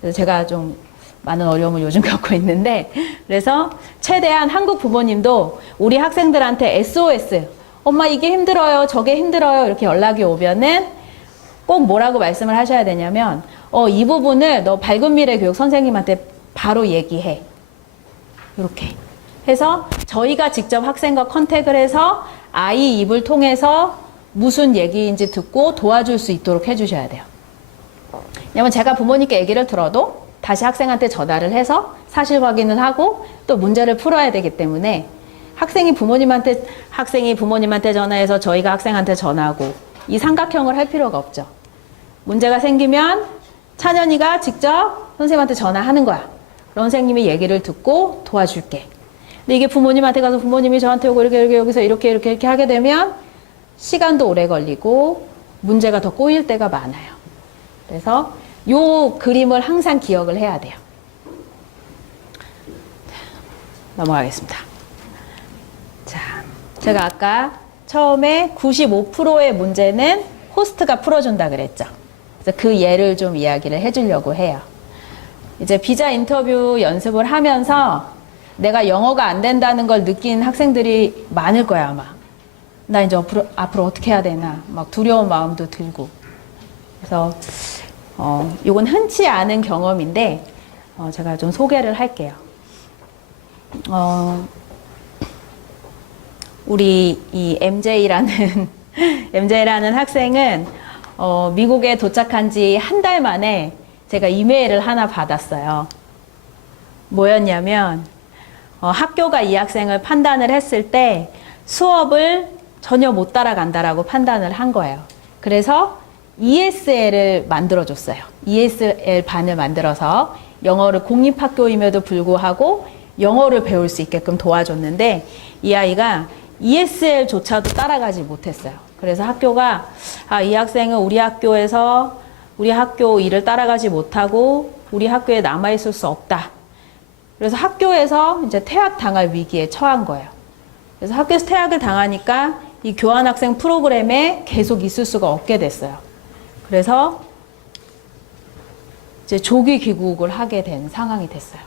그래서 제가 좀 많은 어려움을 요즘 겪고 있는데, 그래서 최대한 한국 부모님도 우리 학생들한테 SOS, 엄마 이게 힘들어요, 저게 힘들어요, 이렇게 연락이 오면은 꼭 뭐라고 말씀을 하셔야 되냐면, 이 부분을 너 밝은 미래 교육 선생님한테 바로 얘기해. 이렇게 해서 저희가 직접 학생과 컨택을 해서 아이 입을 통해서 무슨 얘기인지 듣고 도와줄 수 있도록 해주셔야 돼요. 왜냐면 제가 부모님께 얘기를 들어도 다시 학생한테 전화를 해서 사실 확인을 하고 또 문제를 풀어야 되기 때문에 학생이 부모님한테 전화해서 저희가 학생한테 전화하고 이 삼각형을 할 필요가 없죠. 문제가 생기면 찬현이가 직접 선생님한테 전화하는 거야. 그럼 선생님이 얘기를 듣고 도와줄게. 근데 이게 부모님한테 가서 부모님이 저한테 오고 이렇게 여기서 이렇게 하게 되면 시간도 오래 걸리고 문제가 더 꼬일 때가 많아요. 그래서 요 그림을 항상 기억을 해야 돼요. 넘어가겠습니다. 자, 제가 아까 처음에 95%의 문제는 호스트가 풀어준다 그랬죠. 그래서 그 예를 좀 이야기를 해주려고 해요. 이제 비자 인터뷰 연습을 하면서 내가 영어가 안 된다는 걸 느낀 학생들이 많을 거야, 아마. 나 이제 앞으로 어떻게 해야 되나, 막 두려운 마음도 들고. 그래서 이건 흔치 않은 경험인데 제가 좀 소개를 할게요. 우리 이 MJ라는 학생은 미국에 도착한 지 한 달 만에 제가 이메일을 하나 받았어요. 뭐였냐면 학교가 이 학생을 판단을 했을 때 수업을 전혀 못 따라간다라고 판단을 한 거예요. 그래서 ESL을 만들어줬어요. ESL 반을 만들어서 영어를 공립학교임에도 불구하고 영어를 배울 수 있게끔 도와줬는데 이 아이가 ESL조차도 따라가지 못했어요. 그래서 학교가 이 학생은 우리 학교에서 우리 학교 일을 따라가지 못하고 우리 학교에 남아있을 수 없다. 그래서 학교에서 이제 퇴학당할 위기에 처한 거예요. 그래서 학교에서 퇴학을 당하니까 이 교환학생 프로그램에 계속 있을 수가 없게 됐어요. 그래서 이제 조기 귀국을 하게 된 상황이 됐어요.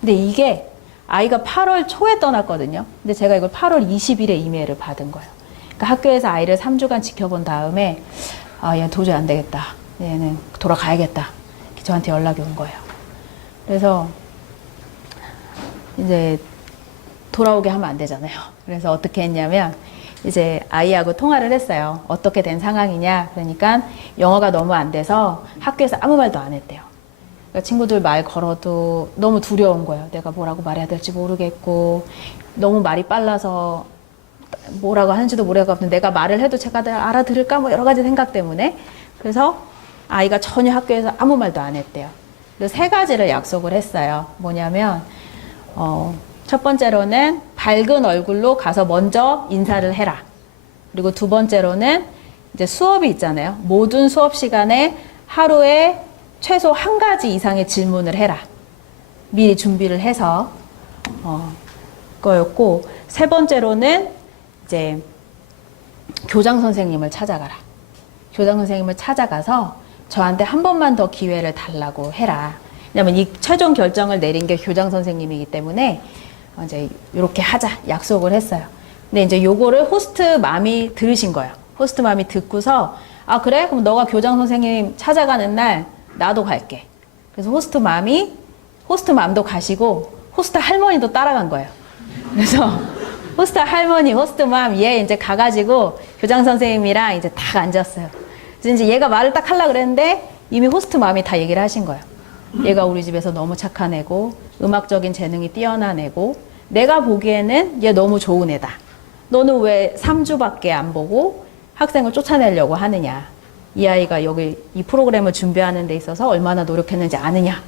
근데 이게 아이가 8월 초에 떠났거든요. 근데 제가 이걸 8월 20일에 이메일을 받은 거예요. 그러니까 학교에서 아이를 3주간 지켜본 다음에 얘 도저히 안 되겠다. 얘는 돌아가야겠다. 저한테 연락이 온 거예요. 그래서 이제 돌아오게 하면 안 되잖아요. 그래서 어떻게 했냐면 이제 아이하고 통화를 했어요. 어떻게 된 상황이냐. 그러니까 영어가 너무 안 돼서 학교에서 아무 말도 안 했대요. 그러니까 친구들 말 걸어도 너무 두려운 거예요. 내가 뭐라고 말해야 될지 모르겠고 너무 말이 빨라서 뭐라고 하는지도 모르겠고 내가 말을 해도 제가 알아들을까 뭐 여러 가지 생각 때문에 그래서 아이가 전혀 학교에서 아무 말도 안 했대요. 그래서 3가지를 약속을 했어요. 뭐냐면 첫 번째로는 밝은 얼굴로 가서 먼저 인사를 해라. 그리고 2번째로는 이제 수업이 있잖아요. 모든 수업 시간에 하루에 최소 1가지 이상의 질문을 해라. 미리 준비를 해서 거였고 3번째로는 이제 교장 선생님을 찾아가라. 교장 선생님을 찾아가서 저한테 한 번만 더 기회를 달라고 해라. 왜냐면 이 최종 결정을 내린 게 교장 선생님이기 때문에 이제 이렇게 하자 약속을 했어요. 근데 이제 요거를 호스트 맘이 들으신 거예요. 호스트 맘이 듣고서 그래? 그럼 너가 교장 선생님 찾아가는 날 나도 갈게. 그래서 호스트 맘도 가시고 호스트 할머니도 따라간 거예요. 그래서 호스트 할머니, 호스트 맘 얘 이제 가가지고 교장 선생님이랑 이제 딱 앉았어요. 그래서 이제 얘가 말을 딱 하려고 그랬는데 이미 호스트 맘이 다 얘기를 하신 거예요. 얘가 우리 집에서 너무 착한 애고 음악적인 재능이 뛰어난 애고 내가 보기에는 얘 너무 좋은 애다. 너는 왜 3주밖에 안 보고 학생을 쫓아내려고 하느냐. 이 아이가 여기 이 프로그램을 준비하는 데 있어서 얼마나 노력했는지 아느냐.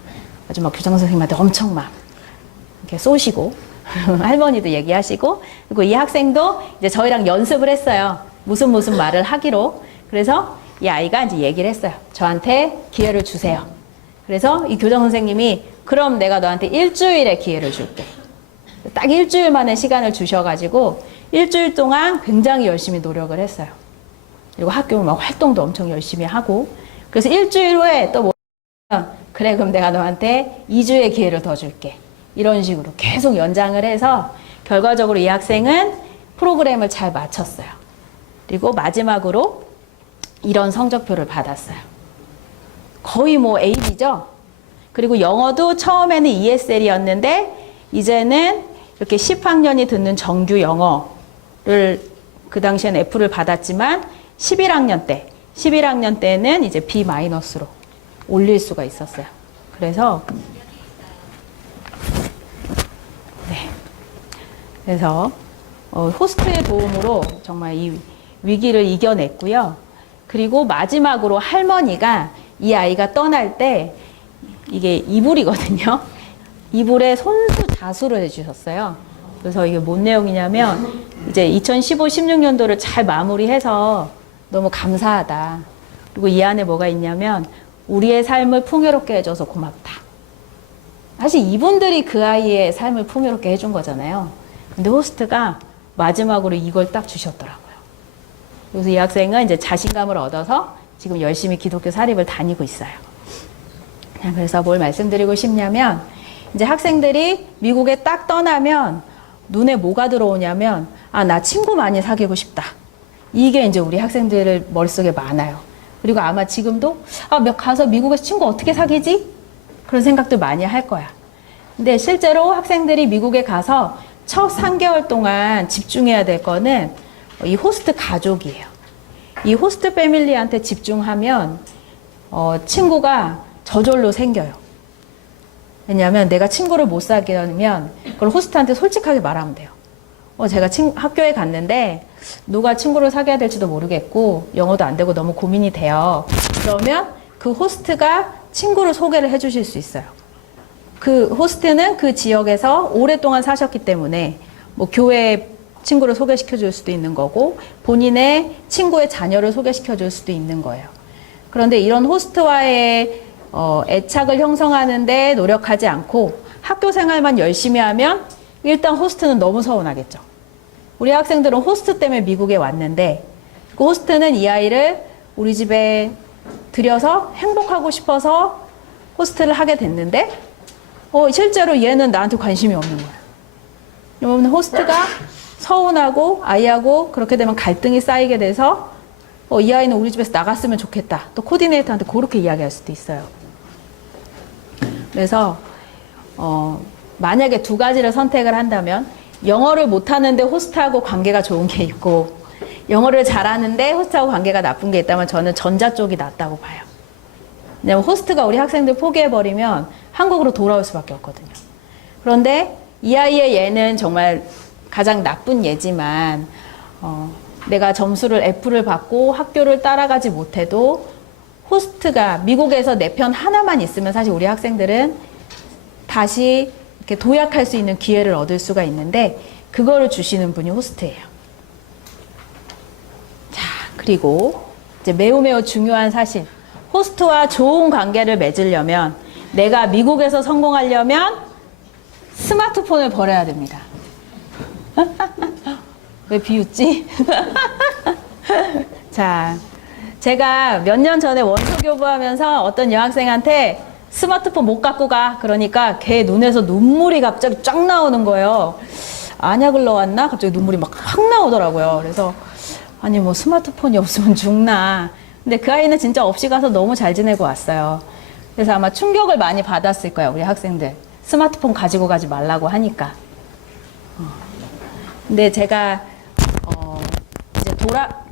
아주 막 교장 선생님한테 엄청 막 이렇게 쏘시고 할머니도 얘기하시고 그리고 이 학생도 이제 저희랑 연습을 했어요. 무슨 말을 하기로. 그래서 이 아이가 이제 얘기를 했어요. 저한테 기회를 주세요. 그래서 이 교장 선생님이 그럼 내가 너한테 일주일의 기회를 줄게. 딱 일주일 만에 시간을 주셔가지고 일주일 동안 굉장히 열심히 노력을 했어요. 그리고 학교 막 활동도 엄청 열심히 하고 그래서 일주일 후에 또 뭐냐면 그래 그럼 내가 너한테 2주의 기회를 더 줄게. 이런 식으로 계속 연장을 해서 결과적으로 이 학생은 프로그램을 잘 마쳤어요. 그리고 마지막으로 이런 성적표를 받았어요. 거의 뭐 A죠. 그리고 영어도 처음에는 ESL이었는데 이제는 이렇게 10학년이 듣는 정규 영어를 그 당시엔 F를 받았지만 11학년 때는 이제 B-로 올릴 수가 있었어요. 그래서 그래서 호스트의 도움으로 정말 이 위기를 이겨냈고요. 그리고 마지막으로 할머니가 이 아이가 떠날 때 이게 이불이거든요. 이불에 손수 자수를 해주셨어요. 그래서 이게 뭔 내용이냐면 이제 2015-16년도를 잘 마무리해서 너무 감사하다. 그리고 이 안에 뭐가 있냐면 우리의 삶을 풍요롭게 해줘서 고맙다. 사실 이분들이 그 아이의 삶을 풍요롭게 해준 거잖아요. 근데 호스트가 마지막으로 이걸 딱 주셨더라고요. 그래서 이 학생은 이제 자신감을 얻어서 지금 열심히 기독교 사립을 다니고 있어요. 그래서 뭘 말씀드리고 싶냐면 이제 학생들이 미국에 딱 떠나면 눈에 뭐가 들어오냐면 나 친구 많이 사귀고 싶다. 이게 이제 우리 학생들 머릿속에 많아요. 그리고 아마 지금도 가서 미국에서 친구 어떻게 사귀지? 그런 생각들 많이 할 거야. 근데 실제로 학생들이 미국에 가서 첫 3개월 동안 집중해야 될 거는 이 호스트 가족이에요. 이 호스트 패밀리한테 집중하면 친구가 저절로 생겨요. 왜냐하면 내가 친구를 못 사귀면 그걸 호스트한테 솔직하게 말하면 돼요. 제가 학교에 갔는데 누가 친구를 사귀어야 될지도 모르겠고 영어도 안 되고 너무 고민이 돼요. 그러면 그 호스트가 친구를 소개를 해 주실 수 있어요. 그 호스트는 그 지역에서 오랫동안 사셨기 때문에 뭐 교회 친구를 소개시켜 줄 수도 있는 거고 본인의 친구의 자녀를 소개시켜 줄 수도 있는 거예요. 그런데 이런 호스트와의 애착을 형성하는데 노력하지 않고 학교 생활만 열심히 하면 일단 호스트는 너무 서운하겠죠. 우리 학생들은 호스트 때문에 미국에 왔는데 그 호스트는 이 아이를 우리 집에 들여서 행복하고 싶어서 호스트를 하게 됐는데 실제로 얘는 나한테 관심이 없는 거야. 그러면 호스트가 서운하고 아이하고 그렇게 되면 갈등이 쌓이게 돼서 이 아이는 우리 집에서 나갔으면 좋겠다. 또 코디네이터한테 그렇게 이야기할 수도 있어요. 그래서 만약에 두 가지를 선택을 한다면 영어를 못하는데 호스트하고 관계가 좋은 게 있고 영어를 잘하는데 호스트하고 관계가 나쁜 게 있다면 저는 전자 쪽이 낫다고 봐요. 왜냐면 호스트가 우리 학생들 포기해버리면 한국으로 돌아올 수밖에 없거든요. 그런데 이 아이의 예는 정말 가장 나쁜 예지만 내가 점수를 F를 받고 학교를 따라가지 못해도 호스트가 미국에서 내 편 하나만 있으면 사실 우리 학생들은 다시 이렇게 도약할 수 있는 기회를 얻을 수가 있는데 그거를 주시는 분이 호스트예요. 자, 그리고 이제 매우 중요한 사실. 호스트와 좋은 관계를 맺으려면 내가 미국에서 성공하려면 스마트폰을 버려야 됩니다. 왜 비웃지? 자, 제가 몇 년 전에 원서 교부하면서 어떤 여학생한테 스마트폰 못 갖고 가. 그러니까 걔 눈에서 눈물이 갑자기 쫙 나오는 거예요. 안약을 넣었나? 갑자기 눈물이 막 확 나오더라고요. 그래서 아니 뭐 스마트폰이 없으면 죽나. 근데 그 아이는 진짜 없이 가서 너무 잘 지내고 왔어요. 그래서 아마 충격을 많이 받았을 거예요. 우리 학생들. 스마트폰 가지고 가지 말라고 하니까. 근데 제가 이제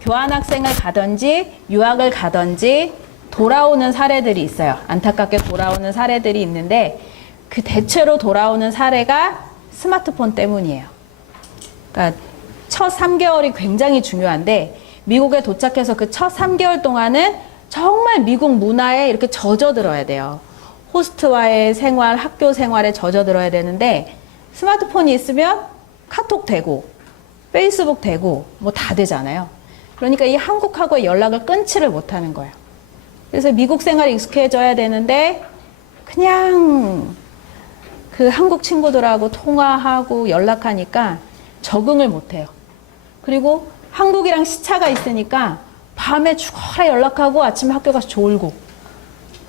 교환학생을 가든지 유학을 가든지 돌아오는 사례들이 있어요. 안타깝게 돌아오는 사례들이 있는데 그 대체로 돌아오는 사례가 스마트폰 때문이에요. 그러니까 첫 3개월이 굉장히 중요한데 미국에 도착해서 그 첫 3개월 동안은 정말 미국 문화에 이렇게 젖어들어야 돼요. 호스트와의 생활, 학교 생활에 젖어들어야 되는데 스마트폰이 있으면 카톡 되고 페이스북 되고 뭐 다 되잖아요. 그러니까 이 한국하고의 연락을 끊지를 못하는 거예요. 그래서 미국 생활에 익숙해져야 되는데 그냥 그 한국 친구들하고 통화하고 연락하니까 적응을 못해요. 그리고 한국이랑 시차가 있으니까 밤에 죽어라 연락하고 아침에 학교 가서 졸고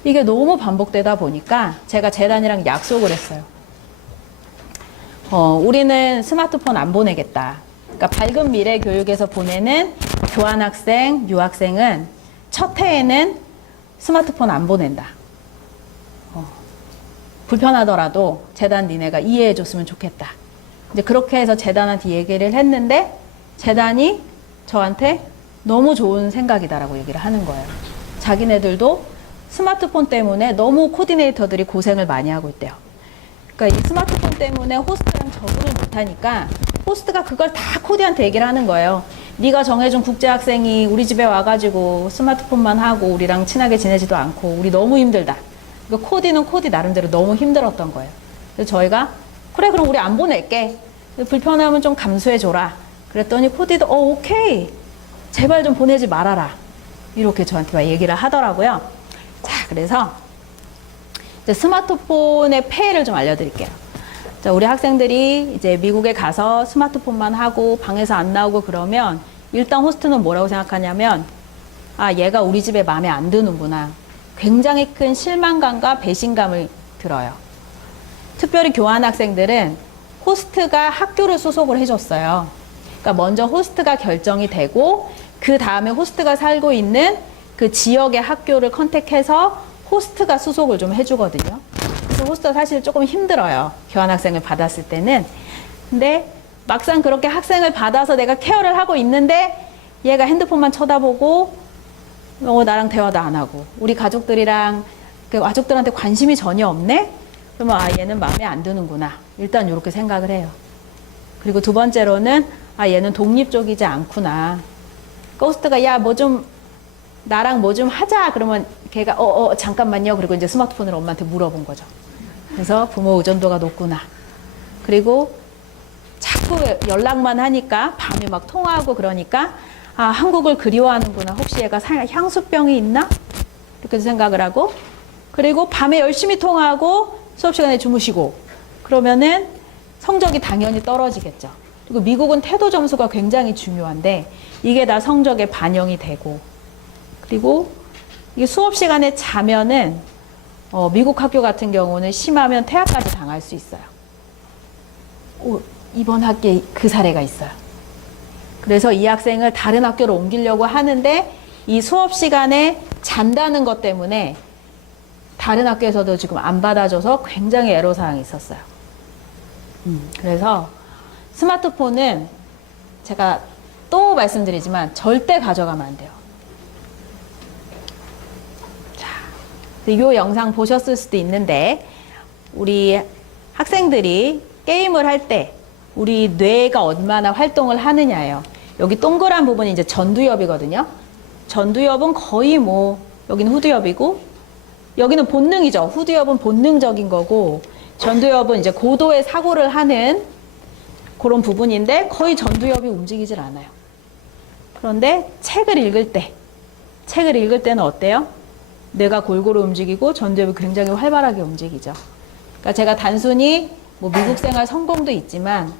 이게 너무 반복되다 보니까 제가 재단이랑 약속을 했어요. 우리는 스마트폰 안 보내겠다. 그러니까 밝은 미래 교육에서 보내는 교환학생, 유학생은 첫 해에는 스마트폰 안 보낸다. 불편하더라도 재단 니네가 이해해 줬으면 좋겠다. 이제 그렇게 해서 재단한테 얘기를 했는데 재단이 저한테 너무 좋은 생각이다라고 얘기를 하는 거예요. 자기네들도 스마트폰 때문에 너무 코디네이터들이 고생을 많이 하고 있대요. 그러니까 이 스마트폰 때문에 호스트랑 적응을 못하니까 호스트가 그걸 다 코디한테 얘기를 하는 거예요. 네가 정해준 국제학생이 우리 집에 와가지고 스마트폰만 하고 우리랑 친하게 지내지도 않고 우리 너무 힘들다. 그러니까 코디는 코디 나름대로 너무 힘들었던 거예요. 그래서 저희가 그래 그럼 우리 안 보낼게. 불편하면 좀 감수해줘라. 그랬더니 코디도 오케이. 제발 좀 보내지 말아라. 이렇게 저한테 막 얘기를 하더라고요. 자, 그래서 이제 스마트폰의 폐해를 좀 알려드릴게요. 자, 우리 학생들이 이제 미국에 가서 스마트폰만 하고 방에서 안 나오고 그러면 일단 호스트는 뭐라고 생각하냐면 아, 얘가 우리 집에 마음에 안 드는구나. 굉장히 큰 실망감과 배신감을 들어요. 특별히 교환학생들은 호스트가 학교를 소속을 해줬어요. 그러니까 먼저 호스트가 결정이 되고 그 다음에 호스트가 살고 있는 그 지역의 학교를 컨택해서 호스트가 수속을 좀 해주거든요. 그래서 호스트가 사실 조금 힘들어요. 교환학생을 받았을 때는. 근데 막상 그렇게 학생을 받아서 내가 케어를 하고 있는데 얘가 핸드폰만 쳐다보고 나랑 대화도 안 하고 우리 가족들이랑 그 가족들한테 관심이 전혀 없네? 그러면 아, 얘는 마음에 안 드는구나. 일단 이렇게 생각을 해요. 그리고 두 번째로는 아, 얘는 독립적이지 않구나. 호스트가 야, 뭐 좀 나랑 뭐 좀 하자. 그러면 걔가 잠깐만요. 그리고 이제 스마트폰으로 엄마한테 물어본 거죠. 그래서 부모 의존도가 높구나. 그리고 자꾸 연락만 하니까 밤에 막 통화하고 그러니까 아, 한국을 그리워하는구나. 혹시 얘가 향수병이 있나? 이렇게 생각을 하고 그리고 밤에 열심히 통화하고 수업 시간에 주무시고 그러면은 성적이 당연히 떨어지겠죠. 그리고 미국은 태도 점수가 굉장히 중요한데 이게 다 성적에 반영이 되고 그리고 이게 수업 시간에 자면은 미국 학교 같은 경우는 심하면 퇴학까지 당할 수 있어요. 이번 학기에 그 사례가 있어요. 그래서 이 학생을 다른 학교로 옮기려고 하는데 이 수업 시간에 잔다는 것 때문에 다른 학교에서도 지금 안 받아줘서 굉장히 애로사항이 있었어요. 그래서 스마트폰은 제가 또 말씀드리지만 절대 가져가면 안 돼요. 자, 이 영상 보셨을 수도 있는데 우리 학생들이 게임을 할 때 우리 뇌가 얼마나 활동을 하느냐예요. 여기 동그란 부분이 이제 전두엽이거든요. 전두엽은 거의 여기는 후두엽이고 여기는 본능이죠. 후두엽은 본능적인 거고 전두엽은 이제 고도의 사고를 하는 그런 부분인데 거의 전두엽이 움직이질 않아요. 그런데 책을 읽을 때는 어때요? 뇌가 골고루 움직이고 전두엽이 굉장히 활발하게 움직이죠. 그러니까 제가 단순히 미국 생활 성공도 있지만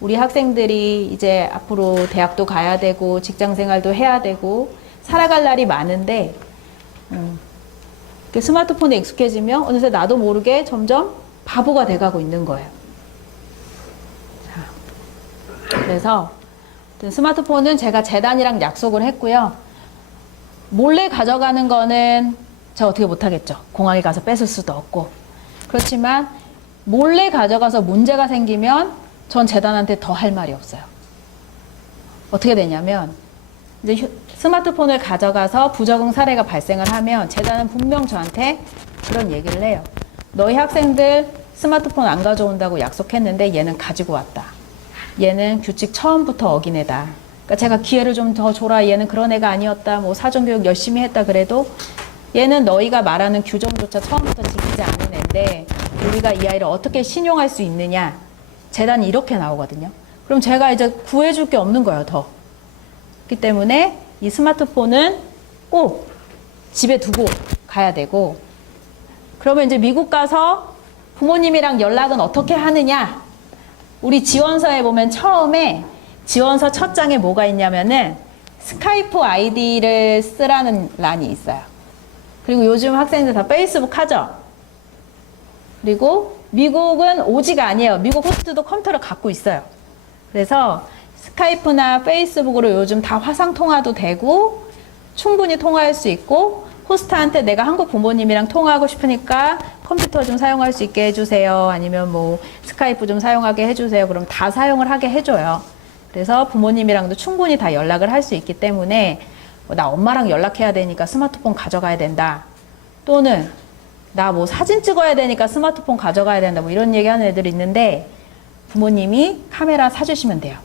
우리 학생들이 이제 앞으로 대학도 가야 되고 직장 생활도 해야 되고 살아갈 날이 많은데 스마트폰에 익숙해지면 어느새 나도 모르게 점점 바보가 돼가고 있는 거예요. 자, 그래서 스마트폰은 제가 재단이랑 약속을 했고요. 몰래 가져가는 거는 제가 어떻게 못하겠죠. 공항에 가서 뺏을 수도 없고. 그렇지만 몰래 가져가서 문제가 생기면 전 재단한테 더 할 말이 없어요. 어떻게 되냐면 이제 스마트폰을 가져가서 부적응 사례가 발생을 하면 재단은 분명 저한테 그런 얘기를 해요. 너희 학생들 스마트폰 안 가져온다고 약속했는데 얘는 가지고 왔다. 얘는 규칙 처음부터 어긴 애다. 그러니까 제가 기회를 좀 더 줘라. 얘는 그런 애가 아니었다. 사전교육 열심히 했다 그래도 얘는 너희가 말하는 규정조차 처음부터 지키지 않은 애인데 우리가 이 아이를 어떻게 신용할 수 있느냐. 재단이 이렇게 나오거든요. 그럼 제가 이제 구해줄 게 없는 거예요, 더. 그렇기 때문에 이 스마트폰은 꼭 집에 두고 가야 되고, 그러면 이제 미국 가서 부모님이랑 연락은 어떻게 하느냐? 우리 지원서에 보면 처음에 지원서 첫 장에 뭐가 있냐면은 스카이프 아이디를 쓰라는 란이 있어요. 그리고 요즘 학생들 다 페이스북 하죠? 그리고 미국은 오지가 아니에요. 미국 호스트도 컴퓨터를 갖고 있어요. 그래서 스카이프나 페이스북으로 요즘 다 화상통화도 되고 충분히 통화할 수 있고 호스트한테 내가 한국 부모님이랑 통화하고 싶으니까 컴퓨터 좀 사용할 수 있게 해주세요. 아니면 스카이프 좀 사용하게 해주세요. 그럼 다 사용을 하게 해줘요. 그래서 부모님이랑도 충분히 다 연락을 할 수 있기 때문에 나 엄마랑 연락해야 되니까 스마트폰 가져가야 된다. 또는 나 사진 찍어야 되니까 스마트폰 가져가야 된다. 이런 얘기하는 애들이 있는데 부모님이 카메라 사주시면 돼요.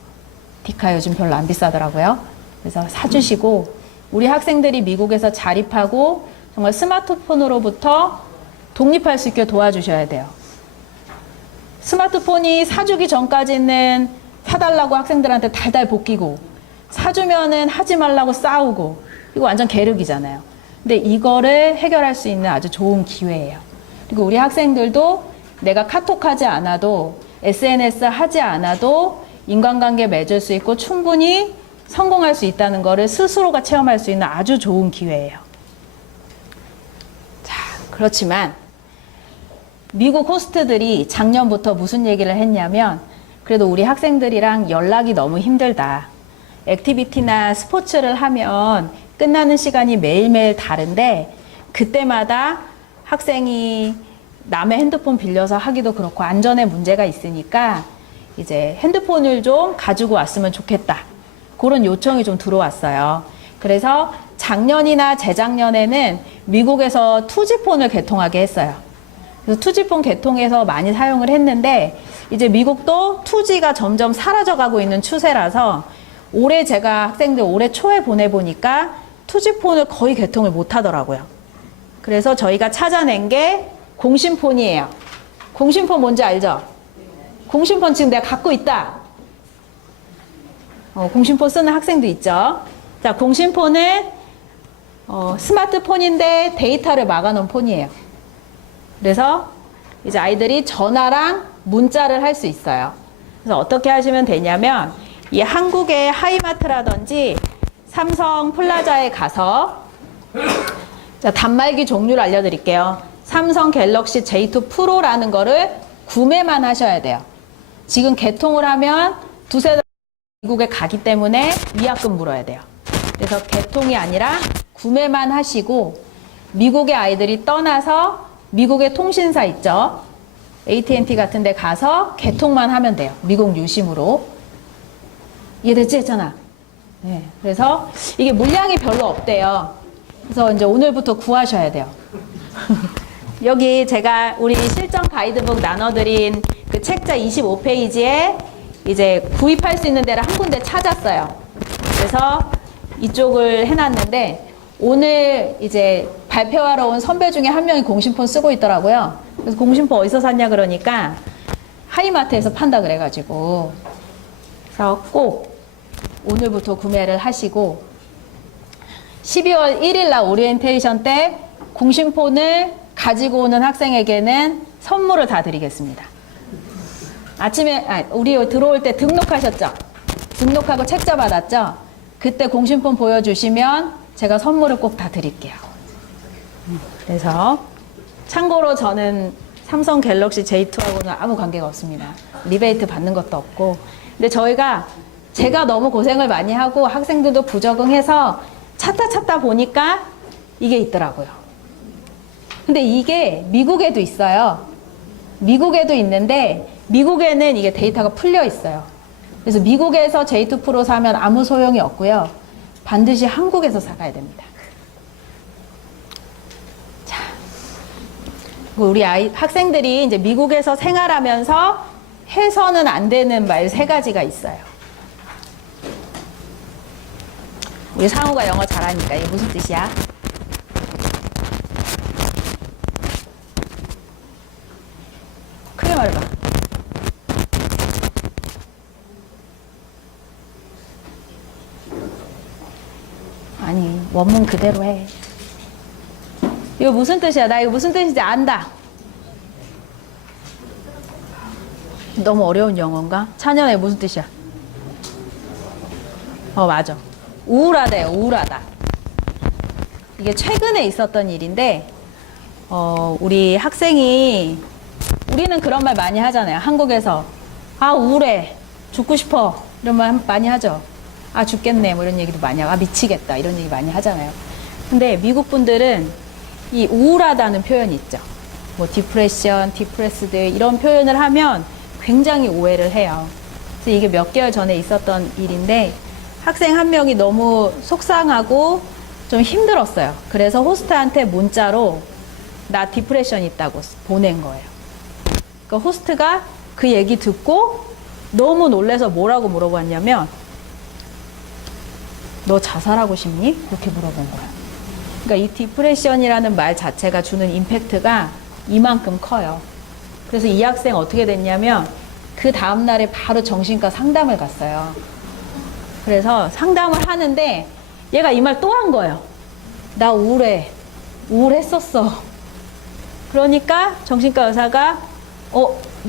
디카 요즘 별로 안 비싸더라고요. 그래서 사주시고 우리 학생들이 미국에서 자립하고 정말 스마트폰으로부터 독립할 수 있게 도와주셔야 돼요. 스마트폰이 사주기 전까지는 사달라고 학생들한테 달달 볶이고 사주면은 하지 말라고 싸우고 이거 완전 계륵이잖아요. 근데 이거를 해결할 수 있는 아주 좋은 기회예요. 그리고 우리 학생들도 내가 카톡 하지 않아도 SNS 하지 않아도 인간관계 맺을 수 있고 충분히 성공할 수 있다는 거를 스스로가 체험할 수 있는 아주 좋은 기회예요. 자, 그렇지만 미국 호스트들이 작년부터 무슨 얘기를 했냐면 그래도 우리 학생들이랑 연락이 너무 힘들다. 액티비티나 스포츠를 하면 끝나는 시간이 매일매일 다른데 그때마다 학생이 남의 핸드폰 빌려서 하기도 그렇고 안전에 문제가 있으니까 이제 핸드폰을 좀 가지고 왔으면 좋겠다. 그런 요청이 좀 들어왔어요. 그래서 작년이나 재작년에는 미국에서 투지폰을 개통하게 했어요. 그래서 투지폰 개통해서 많이 사용을 했는데 이제 미국도 투지가 점점 사라져가고 있는 추세라서 올해 제가 학생들 올해 초에 보내보니까 투지폰을 거의 개통을 못 하더라고요. 그래서 저희가 찾아낸 게 공신폰이에요. 공심폰 뭔지 알죠? 공심폰 지금 내가 갖고 있다. 공심폰 쓰는 학생도 있죠. 자, 공심폰은 스마트폰인데 데이터를 막아놓은 폰이에요. 그래서 이제 아이들이 전화랑 문자를 할 수 있어요. 그래서 어떻게 하시면 되냐면 이 한국의 하이마트라든지 삼성 플라자에 가서 자, 단말기 종류를 알려드릴게요. 삼성 갤럭시 J2 프로라는 거를 구매만 하셔야 돼요. 지금 개통을 하면 두세 달 미국에 가기 때문에 위약금 물어야 돼요. 그래서 개통이 아니라 구매만 하시고 미국의 아이들이 떠나서 미국의 통신사 있죠. AT&T 같은 데 가서 개통만 하면 돼요. 미국 유심으로. 이해됐지? 했잖아. 네. 그래서 이게 물량이 별로 없대요. 그래서 이제 오늘부터 구하셔야 돼요. 여기 제가 우리 실전 가이드북 나눠드린 그 책자 25페이지에 이제 구입할 수 있는 데를 한 군데 찾았어요. 그래서 이쪽을 해놨는데 오늘 이제 발표하러 온 선배 중에 한 명이 공심폰 쓰고 있더라고요. 그래서 공심폰 어디서 샀냐 그러니까 하이마트에서 판다 그래가지고 그래서 꼭 오늘부터 구매를 하시고 12월 1일 날 오리엔테이션 때 공심폰을 가지고 오는 학생에게는 선물을 다 드리겠습니다. 아침에 우리 들어올 때 등록하셨죠? 등록하고 책자 받았죠? 그때 공심폰 보여주시면 제가 선물을 꼭 다 드릴게요. 그래서 참고로 저는 삼성 갤럭시 J2하고는 아무 관계가 없습니다. 리베이트 받는 것도 없고. 근데 제가 너무 고생을 많이 하고 학생들도 부적응해서 찾다 보니까 이게 있더라고요. 근데 이게 미국에도 있어요. 미국에도 있는데 미국에는 이게 데이터가 풀려 있어요. 그래서 미국에서 J2 프로 사면 아무 소용이 없고요. 반드시 한국에서 사가야 됩니다. 자, 우리 학생들이 이제 미국에서 생활하면서 해서는 안 되는 말 3가지가 있어요. 우리 상우가 영어 잘하니까 이게 무슨 뜻이야? 크게 말해봐. 아니, 원문 그대로 해. 이거 무슨 뜻이야? 나 이거 무슨 뜻인지 안다. 너무 어려운 영어인가? 찬현아, 이거 무슨 뜻이야? 맞아. 우울하대요, 우울하다. 이게 최근에 있었던 일인데, 우리 학생이, 우리는 그런 말 많이 하잖아요. 한국에서. 아, 우울해. 죽고 싶어. 이런 말 많이 하죠. 아, 죽겠네. 뭐 이런 얘기도 많이 하고, 아, 미치겠다. 이런 얘기 많이 하잖아요. 근데 미국 분들은 이 우울하다는 표현이 있죠. 뭐, 디프레션, 디프레스드 이런 표현을 하면 굉장히 오해를 해요. 그래서 이게 몇 개월 전에 있었던 일인데, 학생 한 명이 너무 속상하고 좀 힘들었어요. 그래서 호스트한테 문자로 나 디프레션 있다고 보낸 거예요. 그러니까 호스트가 그 얘기 듣고 너무 놀라서 뭐라고 물어봤냐면 너 자살하고 싶니? 그렇게 물어본 거야. 그러니까 이 디프레션이라는 말 자체가 주는 임팩트가 이만큼 커요. 그래서 이 학생 어떻게 됐냐면 그 다음날에 바로 정신과 상담을 갔어요. 그래서 상담을 하는데 얘가 이 말 또 한 거예요. 나 우울해. 우울했었어. 그러니까 정신과 의사가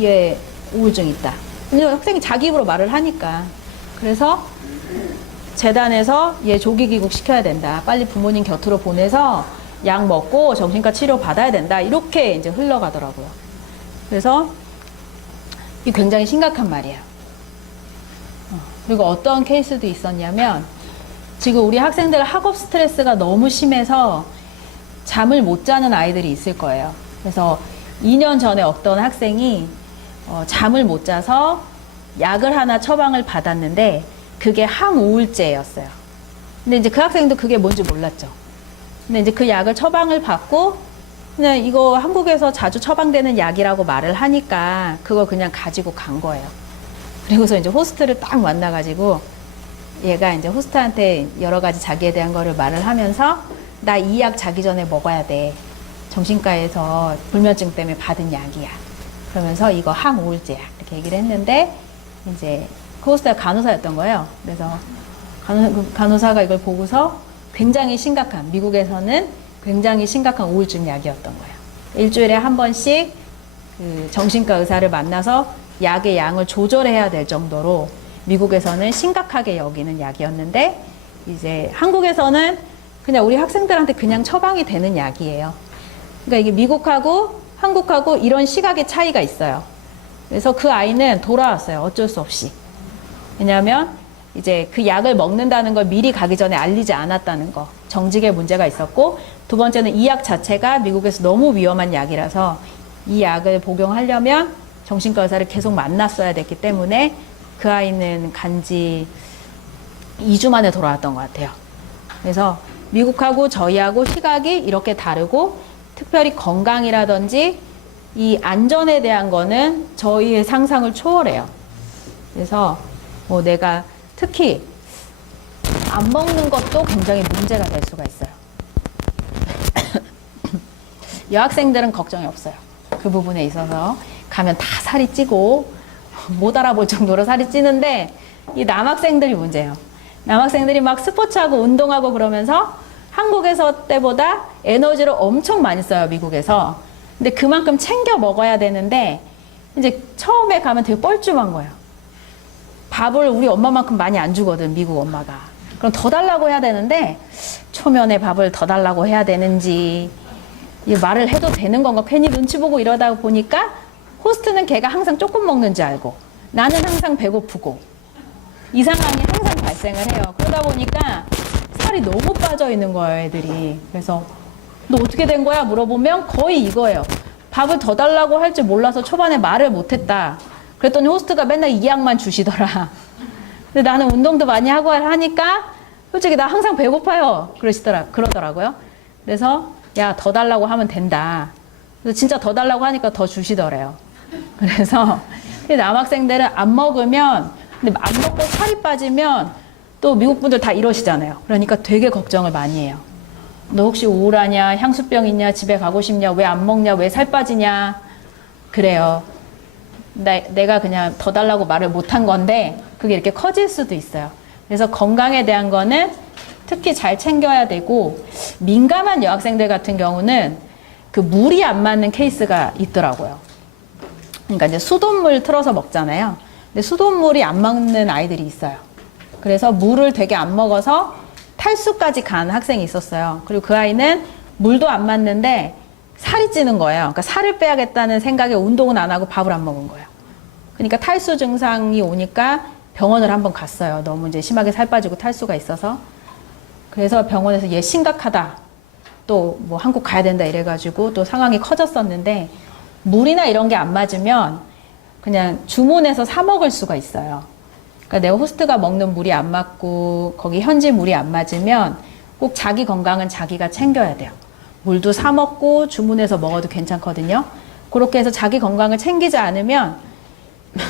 얘 우울증 있다. 근데 학생이 자기 입으로 말을 하니까. 그래서 재단에서 얘 조기 귀국 시켜야 된다. 빨리 부모님 곁으로 보내서 약 먹고 정신과 치료 받아야 된다. 이렇게 이제 흘러가더라고요. 그래서 이게 굉장히 심각한 말이에요. 그리고 어떤 케이스도 있었냐면 지금 우리 학생들 학업 스트레스가 너무 심해서 잠을 못 자는 아이들이 있을 거예요. 그래서 2년 전에 어떤 학생이 잠을 못 자서 약을 하나 처방을 받았는데 그게 항우울제였어요. 근데 이제 그 학생도 그게 뭔지 몰랐죠. 근데 이제 그 약을 처방을 받고 그냥 이거 한국에서 자주 처방되는 약이라고 말을 하니까 그걸 그냥 가지고 간 거예요. 그리고서 이제 호스트를 딱 만나가지고 얘가 이제 호스트한테 여러 가지 자기에 대한 거를 말을 하면서 나 이 약 자기 전에 먹어야 돼. 정신과에서 불면증 때문에 받은 약이야. 그러면서 이거 항우울제야 이렇게 얘기를 했는데 이제 그 호스트가 간호사였던 거예요. 그래서 간호사가 이걸 보고서 굉장히 심각한, 미국에서는 굉장히 심각한 우울증 약이었던 거예요. 일주일에 한 번씩 그 정신과 의사를 만나서 약의 양을 조절해야 될 정도로 미국에서는 심각하게 여기는 약이었는데 이제 한국에서는 그냥 우리 학생들한테 그냥 처방이 되는 약이에요. 그러니까 이게 미국하고 한국하고 이런 시각의 차이가 있어요. 그래서 그 아이는 돌아왔어요. 어쩔 수 없이. 왜냐하면 이제 그 약을 먹는다는 걸 미리 가기 전에 알리지 않았다는 거. 정직의 문제가 있었고, 두 번째는 이 약 자체가 미국에서 너무 위험한 약이라서 이 약을 복용하려면 정신과 의사를 계속 만났어야 됐기 때문에 그 아이는 간지 2주 만에 돌아왔던 것 같아요. 그래서 미국하고 저희하고 시각이 이렇게 다르고, 특별히 건강이라든지 이 안전에 대한 거는 저희의 상상을 초월해요. 그래서 뭐 내가 특히 안 먹는 것도 굉장히 문제가 될 수가 있어요. 여학생들은 걱정이 없어요. 그 부분에 있어서 가면 다 살이 찌고 못 알아볼 정도로 살이 찌는데, 이 남학생들이 문제예요. 남학생들이 막 스포츠하고 운동하고 그러면서 한국에서 때보다 에너지를 엄청 많이 써요, 미국에서. 근데 그만큼 챙겨 먹어야 되는데 이제 처음에 가면 되게 뻘쭘한 거예요. 밥을 우리 엄마만큼 많이 안 주거든, 미국 엄마가. 그럼 더 달라고 해야 되는데 초면에 밥을 더 달라고 해야 되는지, 이 말을 해도 되는 건가, 괜히 눈치 보고 이러다 보니까 호스트는 걔가 항상 조금 먹는지 알고 나는 항상 배고프고 이 상황이 항상 발생을 해요. 그러다 보니까 살이 너무 빠져 있는 거예요, 애들이. 그래서 너 어떻게 된 거야? 물어보면 거의 이거예요. 밥을 더 달라고 할 줄 몰라서 초반에 말을 못했다. 그랬더니 호스트가 맨날 이 약만 주시더라. 근데 나는 운동도 많이 하고 하니까 솔직히 나 항상 배고파요. 그러더라고요. 그래서 야, 더 달라고 하면 된다. 그래서 진짜 더 달라고 하니까 더 주시더래요. 그래서 남학생들은 안 먹으면, 근데 안 먹고 살이 빠지면 또 미국 분들 다 이러시잖아요. 그러니까 되게 걱정을 많이 해요. 너 혹시 우울하냐? 향수병 있냐? 집에 가고 싶냐? 왜 안 먹냐? 왜 살 빠지냐? 그래요. 내가 그냥 더 달라고 말을 못한 건데 그게 이렇게 커질 수도 있어요. 그래서 건강에 대한 거는 특히 잘 챙겨야 되고, 민감한 여학생들 같은 경우는 그 물이 안 맞는 케이스가 있더라고요. 그러니까 이제 수돗물 틀어서 먹잖아요. 근데 수돗물이 안 맞는 아이들이 있어요. 그래서 물을 되게 안 먹어서 탈수까지 간 학생이 있었어요. 그리고 그 아이는 물도 안 맞는데 살이 찌는 거예요. 그러니까 살을 빼야겠다는 생각에 운동은 안 하고 밥을 안 먹은 거예요. 그러니까 탈수 증상이 오니까 병원을 한번 갔어요. 너무 이제 심하게 살 빠지고 탈수가 있어서. 그래서 병원에서 얘 심각하다, 또 뭐 한국 가야 된다 이래가지고 또 상황이 커졌었는데, 물이나 이런 게 안 맞으면 그냥 주문해서 사 먹을 수가 있어요. 그러니까 내 호스트가 먹는 물이 안 맞고 거기 현지 물이 안 맞으면 꼭 자기 건강은 자기가 챙겨야 돼요. 물도 사 먹고 주문해서 먹어도 괜찮거든요. 그렇게 해서 자기 건강을 챙기지 않으면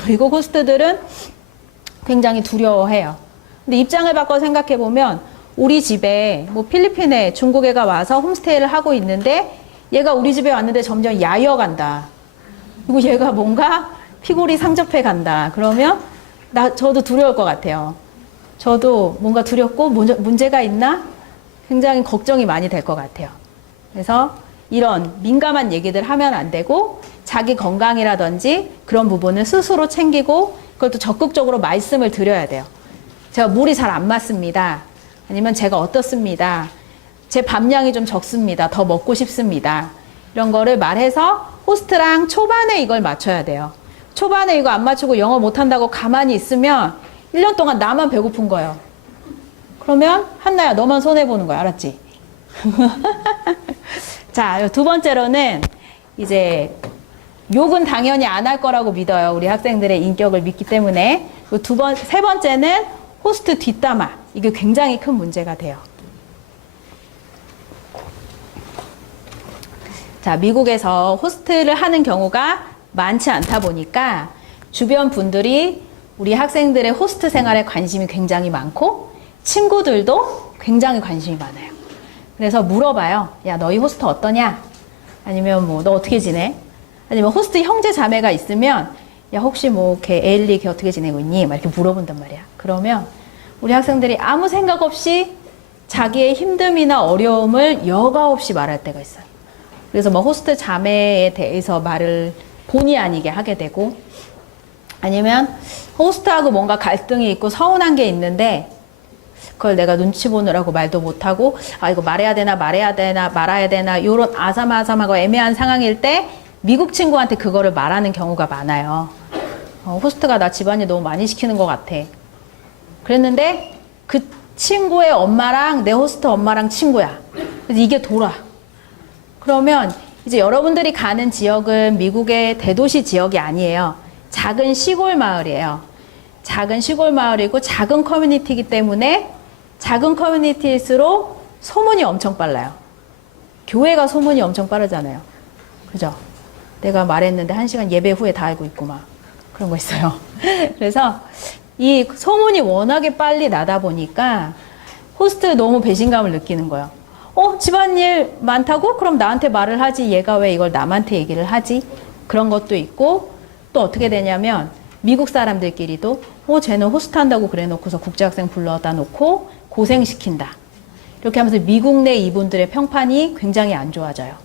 미국 호스트들은 굉장히 두려워해요. 근데 입장을 바꿔 생각해 보면, 우리 집에 뭐 필리핀에 중국 애가 와서 홈스테이를 하고 있는데 얘가 우리 집에 왔는데 점점 야여 간다. 그리고 얘가 뭔가 피골이 상접해 간다. 그러면 저도 두려울 것 같아요. 저도 뭔가 두렵고 문제가 있나? 굉장히 걱정이 많이 될 것 같아요. 그래서 이런 민감한 얘기들 하면 안 되고, 자기 건강이라든지 그런 부분을 스스로 챙기고, 그것도 적극적으로 말씀을 드려야 돼요. 제가 물이 잘 안 맞습니다. 아니면 제가 어떻습니다. 제 밥량이 좀 적습니다. 더 먹고 싶습니다. 이런 거를 말해서 호스트랑 초반에 이걸 맞춰야 돼요. 초반에 이거 안 맞추고 영어 못한다고 가만히 있으면 1년 동안 나만 배고픈 거예요. 그러면 한나야, 너만 손해보는 거야. 알았지? 자, 두 번째로는 이제 욕은 당연히 안 할 거라고 믿어요. 우리 학생들의 인격을 믿기 때문에. 세 번째는 호스트 뒷담화. 이게 굉장히 큰 문제가 돼요. 자, 미국에서 호스트를 하는 경우가 많지 않다 보니까 주변 분들이 우리 학생들의 호스트 생활에 관심이 굉장히 많고, 친구들도 굉장히 관심이 많아요. 그래서 물어봐요. 야, 너희 호스트 어떠냐? 아니면 뭐, 너 어떻게 지내? 아니면 호스트 형제 자매가 있으면 야 혹시 뭐 걔 에일리 걔 어떻게 지내고 있니? 막 이렇게 물어본단 말이야. 그러면 우리 학생들이 아무 생각 없이 자기의 힘듦이나 어려움을 여과 없이 말할 때가 있어요. 그래서 뭐 호스트 자매에 대해서 말을 본의 아니게 하게 되고, 아니면 호스트하고 뭔가 갈등이 있고 서운한 게 있는데 그걸 내가 눈치 보느라고 말도 못하고 아 이거 말해야 되나 말아야 되나 이런 아삭아삭하고 애매한 상황일 때 미국 친구한테 그거를 말하는 경우가 많아요. 호스트가 나 집안일 너무 많이 시키는 것 같아. 그랬는데 그 친구의 엄마랑 내 호스트 엄마랑 친구야. 그래서 이게 돌아. 그러면 이제 여러분들이 가는 지역은 미국의 대도시 지역이 아니에요. 작은 시골 마을이에요. 작은 시골 마을이고 작은 커뮤니티이기 때문에 작은 커뮤니티일수록 소문이 엄청 빨라요. 교회가 소문이 엄청 빠르잖아요. 그죠? 내가 말했는데 1시간 예배 후에 다 알고 있고 막 그런 거 있어요. 그래서 이 소문이 워낙에 빨리 나다 보니까 호스트 너무 배신감을 느끼는 거예요. 집안일 많다고? 그럼 나한테 말을 하지. 얘가 왜 이걸 남한테 얘기를 하지? 그런 것도 있고 또 어떻게 되냐면 미국 사람들끼리도 쟤는 호스트 한다고 그래 놓고서 국제학생 불러다 놓고 고생시킨다. 이렇게 하면서 미국 내 이분들의 평판이 굉장히 안 좋아져요.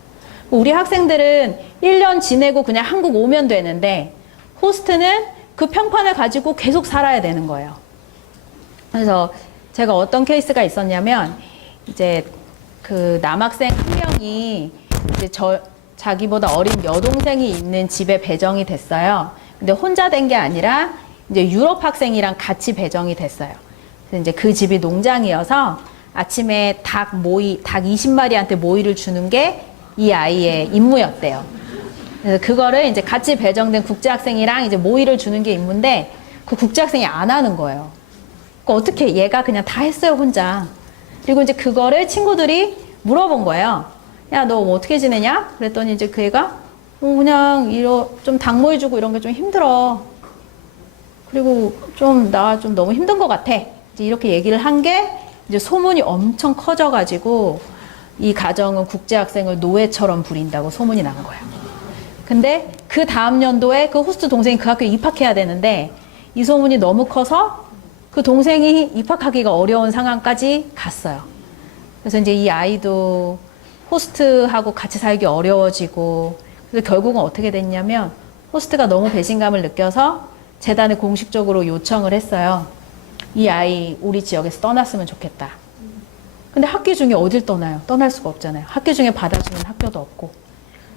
우리 학생들은 1년 지내고 그냥 한국 오면 되는데 호스트는 그 평판을 가지고 계속 살아야 되는 거예요. 그래서 제가 어떤 케이스가 있었냐면 이제 그 남학생 한 명이 이제 자기보다 어린 여동생이 있는 집에 배정이 됐어요. 근데 혼자 된 게 아니라 이제 유럽 학생이랑 같이 배정이 됐어요. 그래서 이제 그 집이 농장이어서 아침에 닭 20마리한테 모이를 주는 게 이 아이의 임무였대요. 그래서 그거를 이제 같이 배정된 국제학생이랑 이제 모이를 주는 게 임무인데 그 국제학생이 안 하는 거예요. 그러니까 어떻게 얘가 그냥 다 했어요, 혼자. 그리고 이제 그거를 친구들이 물어본 거예요. 야, 너 뭐 어떻게 지내냐? 그랬더니 이제 그 애가 그냥 좀 닭 모이 주고 이런 게 좀 힘들어. 그리고 나 좀 너무 힘든 것 같아. 이제 이렇게 얘기를 한 게 이제 소문이 엄청 커져가지고 이 가정은 국제학생을 노예처럼 부린다고 소문이 난 거예요. 근데 그 다음 연도에 그 호스트 동생이 그 학교에 입학해야 되는데 이 소문이 너무 커서 그 동생이 입학하기가 어려운 상황까지 갔어요. 그래서 이제 이 아이도 호스트하고 같이 살기 어려워지고 그래서 결국은 어떻게 됐냐면 호스트가 너무 배신감을 느껴서 재단에 공식적으로 요청을 했어요. 이 아이 우리 지역에서 떠났으면 좋겠다. 근데 학기 중에 어딜 떠나요? 떠날 수가 없잖아요. 학기 중에 받아주는 학교도 없고.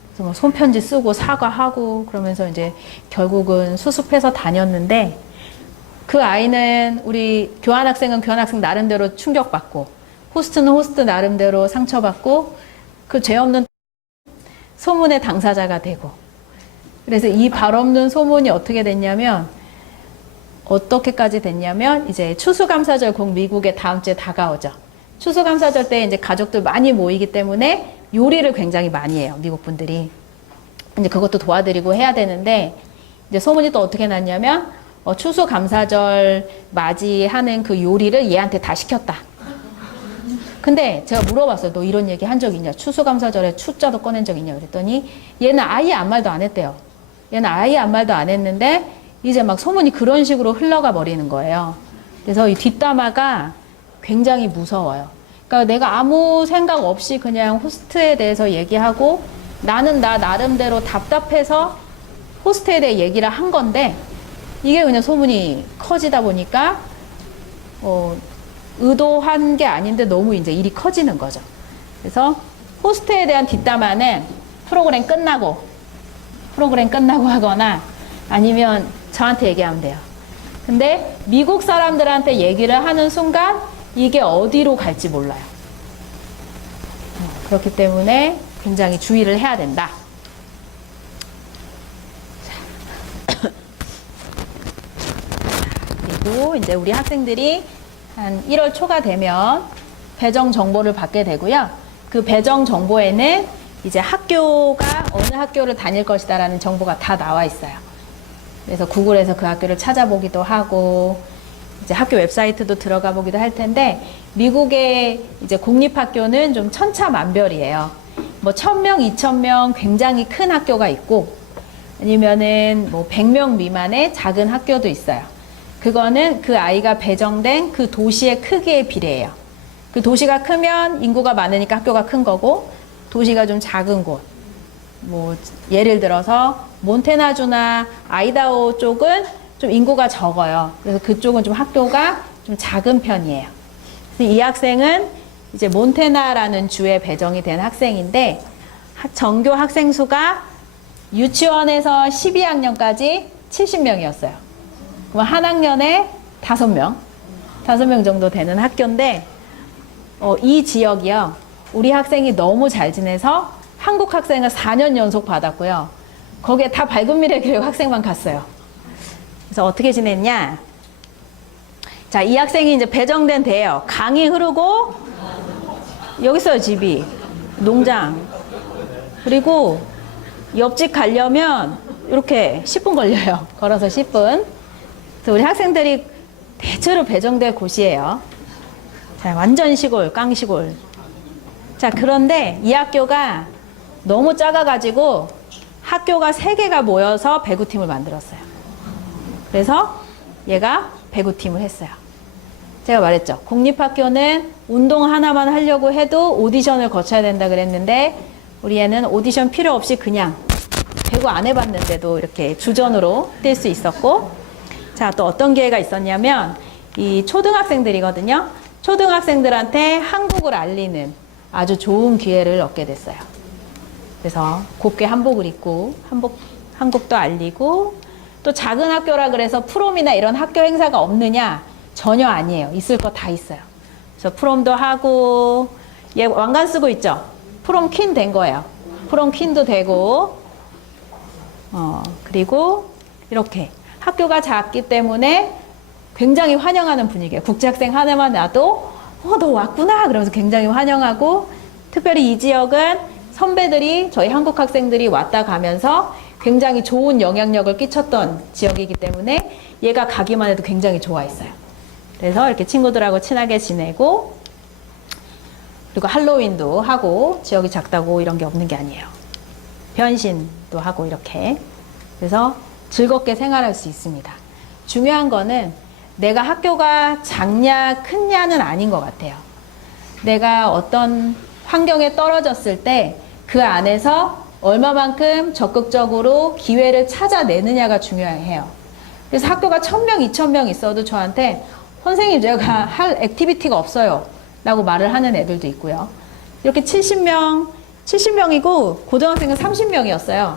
그래서 뭐 손편지 쓰고 사과하고 그러면서 이제 결국은 수습해서 다녔는데 그 아이는 우리 교환학생은 교환학생 나름대로 충격받고 호스트는 호스트 나름대로 상처받고 그 죄 없는 소문의 당사자가 되고 그래서 이 발 없는 소문이 어떻게 됐냐면 어떻게까지 됐냐면 이제 추수감사절 곧 미국에 다음 주에 다가오죠. 추수감사절 때 이제 가족들 많이 모이기 때문에 요리를 굉장히 많이 해요. 미국 분들이. 이제 그것도 도와드리고 해야 되는데 이제 소문이 또 어떻게 났냐면 추수감사절 맞이하는 그 요리를 얘한테 다 시켰다. 근데 제가 물어봤어요. 너 이런 얘기 한 적 있냐? 추수감사절에 추자도 꺼낸 적 있냐? 그랬더니 얘는 아예 아무 말도 안 했대요. 얘는 아예 아무 말도 안 했는데 이제 막 소문이 그런 식으로 흘러가 버리는 거예요. 그래서 이 뒷담화가 굉장히 무서워요. 그러니까 내가 아무 생각 없이 그냥 호스트에 대해서 얘기하고 나는 나 나름대로 답답해서 호스트에 대해 얘기를 한 건데 이게 그냥 소문이 커지다 보니까 의도한 게 아닌데 너무 이제 일이 커지는 거죠. 그래서 호스트에 대한 뒷담화는 프로그램 끝나고 하거나 아니면 저한테 얘기하면 돼요. 근데 미국 사람들한테 얘기를 하는 순간 이게 어디로 갈지 몰라요. 그렇기 때문에 굉장히 주의를 해야 된다. 그리고 이제 우리 학생들이 한 1월 초가 되면 배정 정보를 받게 되고요. 그 배정 정보에는 이제 학교가 어느 학교를 다닐 것이다라는 정보가 다 나와 있어요. 그래서 구글에서 그 학교를 찾아보기도 하고 이제 학교 웹사이트도 들어가 보기도 할 텐데 미국의 이제 공립학교는 좀 천차만별이에요. 뭐 1000명, 2000명 굉장히 큰 학교가 있고 아니면은 뭐 100명 미만의 작은 학교도 있어요. 그거는 그 아이가 배정된 그 도시의 크기에 비례해요. 그 도시가 크면 인구가 많으니까 학교가 큰 거고, 도시가 좀 작은 곳, 뭐 예를 들어서 몬태나주나 아이다호 쪽은 좀 인구가 적어요. 그래서 그쪽은 좀 학교가 좀 작은 편이에요. 이 학생은 이제 몬태나라는 주에 배정이 된 학생인데, 전교 학생 수가 유치원에서 12학년까지 70명이었어요. 그럼 한 학년에 5명 정도 되는 학교인데, 이 지역이요, 우리 학생이 너무 잘 지내서 한국 학생을 4년 연속 받았고요. 거기에 다 밝은 미래 교육 학생만 갔어요. 그래서 어떻게 지냈냐? 자, 이 학생이 이제 배정된 데예요. 강이 흐르고, 여기 있어요, 집이. 농장. 그리고 옆집 가려면 이렇게 10분 걸려요. 걸어서 10분. 그래서 우리 학생들이 대체로 배정될 곳이에요. 자, 완전 시골, 깡시골. 자, 그런데 이 학교가 너무 작아가지고 학교가 3개가 모여서 배구팀을 만들었어요. 그래서 얘가 배구팀을 했어요. 제가 말했죠. 공립학교는 운동 하나만 하려고 해도 오디션을 거쳐야 된다 그랬는데, 우리 애는 오디션 필요 없이 그냥 배구 안 해봤는데도 이렇게 주전으로 뛸 수 있었고, 자, 또 어떤 기회가 있었냐면, 이 초등학생들이거든요. 초등학생들한테 한국을 알리는 아주 좋은 기회를 얻게 됐어요. 그래서 곱게 한복을 입고 한국도 알리고, 또 작은 학교라 그래서 프롬이나 이런 학교 행사가 없느냐? 전혀 아니에요. 있을 거 다 있어요. 그래서 프롬도 하고, 얘 왕관 쓰고 있죠? 프롬 퀸 된 거예요. 프롬 퀸도 되고, 그리고 이렇게 학교가 작기 때문에 굉장히 환영하는 분위기예요. 국제학생 하나만 놔도 너 왔구나 그러면서 굉장히 환영하고, 특별히 이 지역은 선배들이, 저희 한국 학생들이 왔다 가면서 굉장히 좋은 영향력을 끼쳤던 지역이기 때문에 얘가 가기만 해도 굉장히 좋아했어요. 그래서 이렇게 친구들하고 친하게 지내고, 그리고 할로윈도 하고, 지역이 작다고 이런 게 없는 게 아니에요. 변신도 하고 이렇게. 그래서 즐겁게 생활할 수 있습니다. 중요한 거는 내가 학교가 작냐 크냐는 아닌 것 같아요. 내가 어떤 환경에 떨어졌을 때 그 안에서 얼마만큼 적극적으로 기회를 찾아내느냐가 중요해요. 그래서 학교가 1000명, 2000명 있어도 저한테 선생님 제가 할 액티비티가 없어요 라고 말을 하는 애들도 있고요. 이렇게 70명이고 고등학생은 30명이었어요.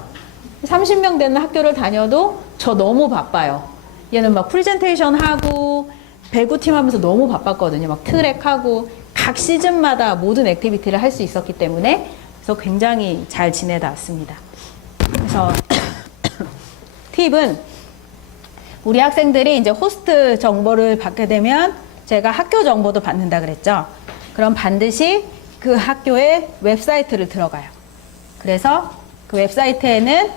30명 되는 학교를 다녀도 저 너무 바빠요. 얘는 막 프레젠테이션 하고 배구팀 하면서 너무 바빴거든요. 막 트랙하고 각 시즌마다 모든 액티비티를 할 수 있었기 때문에, 그래서 굉장히 잘 지내다 왔습니다. 그래서 팁은, 우리 학생들이 이제 호스트 정보를 받게 되면, 제가 학교 정보도 받는다 그랬죠. 그럼 반드시 그 학교의 웹사이트를 들어가요. 그래서 그 웹사이트에는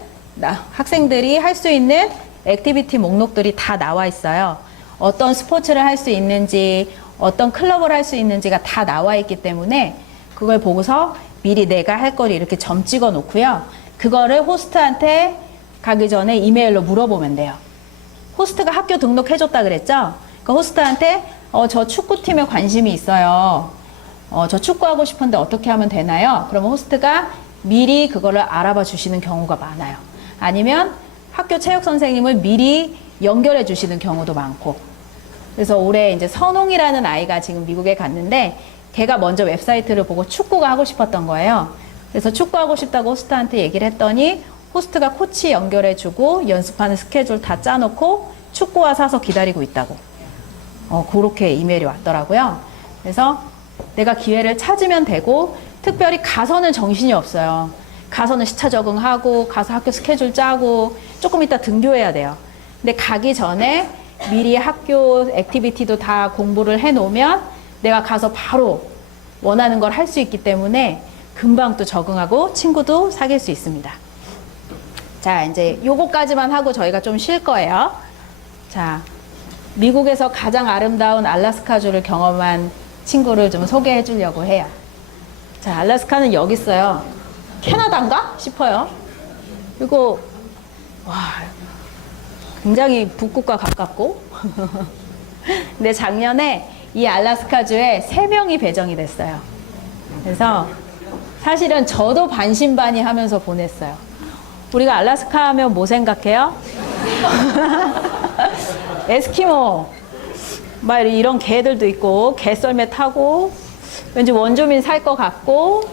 학생들이 할 수 있는 액티비티 목록들이 다 나와 있어요. 어떤 스포츠를 할 수 있는지, 어떤 클럽을 할 수 있는지가 다 나와 있기 때문에 그걸 보고서 미리 내가 할 거를 이렇게 점 찍어 놓고요. 그거를 호스트한테 가기 전에 이메일로 물어보면 돼요. 호스트가 학교 등록해줬다 그랬죠? 그 호스트한테 저 축구팀에 관심이 있어요. 저 축구하고 싶은데 어떻게 하면 되나요? 그러면 호스트가 미리 그거를 알아봐 주시는 경우가 많아요. 아니면 학교 체육 선생님을 미리 연결해 주시는 경우도 많고. 그래서 올해 이제 선홍이라는 아이가 지금 미국에 갔는데, 걔가 먼저 웹사이트를 보고 축구가 하고 싶었던 거예요. 그래서 축구하고 싶다고 호스트한테 얘기를 했더니, 호스트가 코치 연결해 주고 연습하는 스케줄 다 짜놓고 축구화 사서 기다리고 있다고. 그렇게 이메일이 왔더라고요. 그래서 내가 기회를 찾으면 되고, 특별히 가서는 정신이 없어요. 가서는 시차 적응하고, 가서 학교 스케줄 짜고, 조금 이따 등교해야 돼요. 근데 가기 전에 미리 학교 액티비티도 다 공부를 해 놓으면 내가 가서 바로 원하는 걸 할 수 있기 때문에 금방 또 적응하고 친구도 사귈 수 있습니다. 자, 이제 요거까지만 하고 저희가 좀 쉴 거예요. 자, 미국에서 가장 아름다운 알래스카주를 경험한 친구를 좀 소개해 주려고 해요. 자, 알래스카는 여기 있어요. 캐나다인가 싶어요. 그리고 와, 굉장히 북극과 가깝고. 근데 작년에 이 알래스카주에 3명이 배정이 됐어요. 그래서 사실은 저도 반신반의하면서 보냈어요. 우리가 알래스카 하면 뭐 생각해요? 에스키모, 막 이런 개들도 있고, 개썰매 타고, 왠지 원주민 살 것 같고,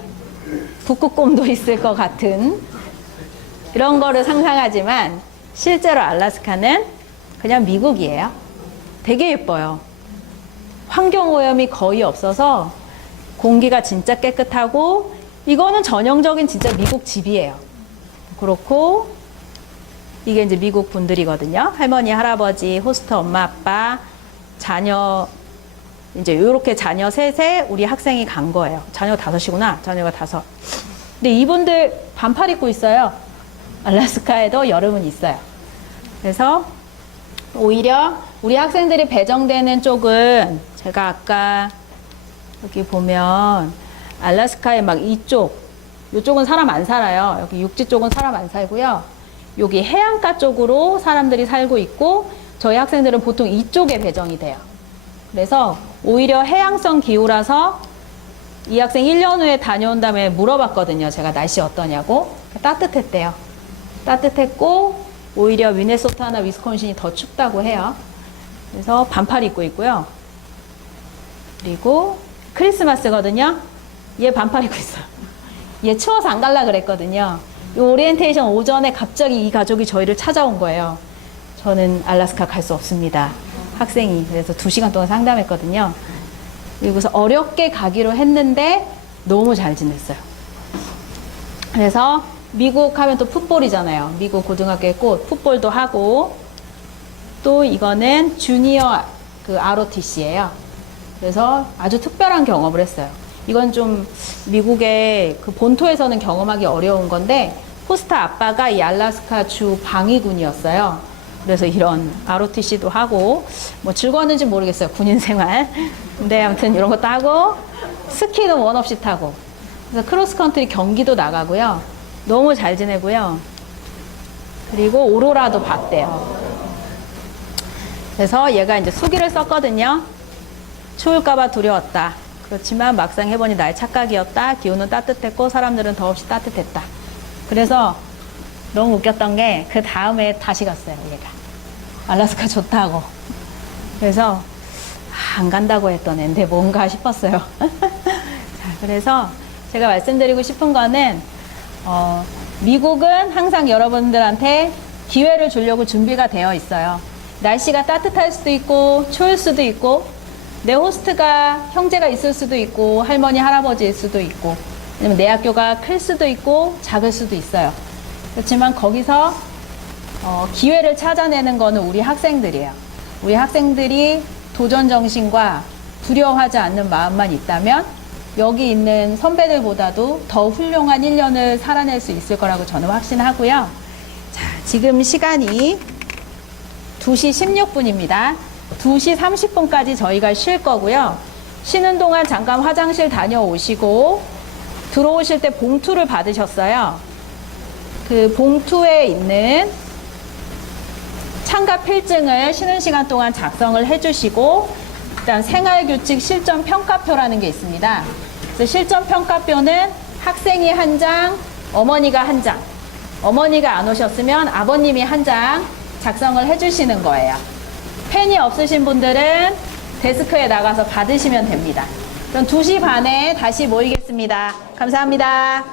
북극곰도 있을 것 같은 이런 거를 상상하지만 실제로 알래스카는 그냥 미국이에요. 되게 예뻐요. 환경오염이 거의 없어서 공기가 진짜 깨끗하고 이거는 전형적인 진짜 미국 집이에요. 그렇고 이게 이제 미국 분들이거든요. 할머니, 할아버지, 호스트 엄마, 아빠, 자녀 이제 이렇게 자녀 셋에 우리 학생이 간 거예요. 자녀가 5이구나. 자녀가 5. 근데 이분들 반팔 입고 있어요. 알래스카에도 여름은 있어요. 그래서 오히려 우리 학생들이 배정되는 쪽은 제가 아까 여기 보면 알래스카의 막 이쪽은 사람 안 살아요. 여기 육지 쪽은 사람 안 살고요. 여기 해안가 쪽으로 사람들이 살고 있고 저희 학생들은 보통 이쪽에 배정이 돼요. 그래서 오히려 해양성 기후라서 이 학생 1년 후에 다녀온 다음에 물어봤거든요. 제가 날씨 어떠냐고. 따뜻했대요. 따뜻했고 오히려 미네소타나 위스콘신이 더 춥다고 해요. 그래서 반팔 입고 있고요. 그리고 크리스마스거든요. 얘 반팔 입고 있어요. 얘 추워서 안 갈라 그랬거든요. 이 오리엔테이션 오전에 갑자기 이 가족이 저희를 찾아온 거예요. 저는 알래스카 갈 수 없습니다. 학생이. 그래서 2시간 동안 상담했거든요. 그리고서 어렵게 가기로 했는데 너무 잘 지냈어요. 그래서 미국 하면 또 풋볼이잖아요. 미국 고등학교의 꽃, 풋볼도 하고 또 이거는 주니어 그 ROTC예요. 그래서 아주 특별한 경험을 했어요. 이건 좀 미국의 그 본토에서는 경험하기 어려운 건데 호스트 아빠가 이 알래스카 주 방위군이었어요. 그래서 이런 ROTC도 하고 뭐 즐거웠는지 모르겠어요. 군인 생활. 근데 아무튼 이런 것도 하고 스키는 원 없이 타고 그래서 크로스컨트리 경기도 나가고요. 너무 잘 지내고요. 그리고 오로라도 봤대요. 그래서 얘가 이제 수기를 썼거든요. 추울까봐 두려웠다. 그렇지만 막상 해보니 나의 착각이었다. 기후는 따뜻했고 사람들은 더없이 따뜻했다. 그래서 너무 웃겼던 게 그 다음에 다시 갔어요. 얘가 알래스카 좋다고. 그래서 안 간다고 했던 앤데 뭔가 싶었어요. 자, 그래서 제가 말씀드리고 싶은 거는 미국은 항상 여러분들한테 기회를 주려고 준비가 되어 있어요. 날씨가 따뜻할 수도 있고 추울 수도 있고 내 호스트가 형제가 있을 수도 있고 할머니 할아버지일 수도 있고 아니면 내 학교가 클 수도 있고 작을 수도 있어요. 그렇지만 거기서 기회를 찾아내는 거는 우리 학생들이에요. 우리 학생들이 도전 정신과 두려워하지 않는 마음만 있다면 여기 있는 선배들보다도 더 훌륭한 1년을 살아낼 수 있을 거라고 저는 확신하고요. 자, 지금 시간이 2시 16분입니다. 2시 30분까지 저희가 쉴 거고요. 쉬는 동안 잠깐 화장실 다녀오시고 들어오실 때 봉투를 받으셨어요. 그 봉투에 있는 참가 필증을 쉬는 시간 동안 작성을 해주시고 일단 생활규칙 실전평가표라는 게 있습니다. 그래서 실전평가표는 학생이 한 장, 어머니가 한 장. 어머니가 안 오셨으면 아버님이 한 장 작성을 해주시는 거예요. 펜이 없으신 분들은 데스크에 나가서 받으시면 됩니다. 그럼 2시 반에 다시 모이겠습니다. 감사합니다.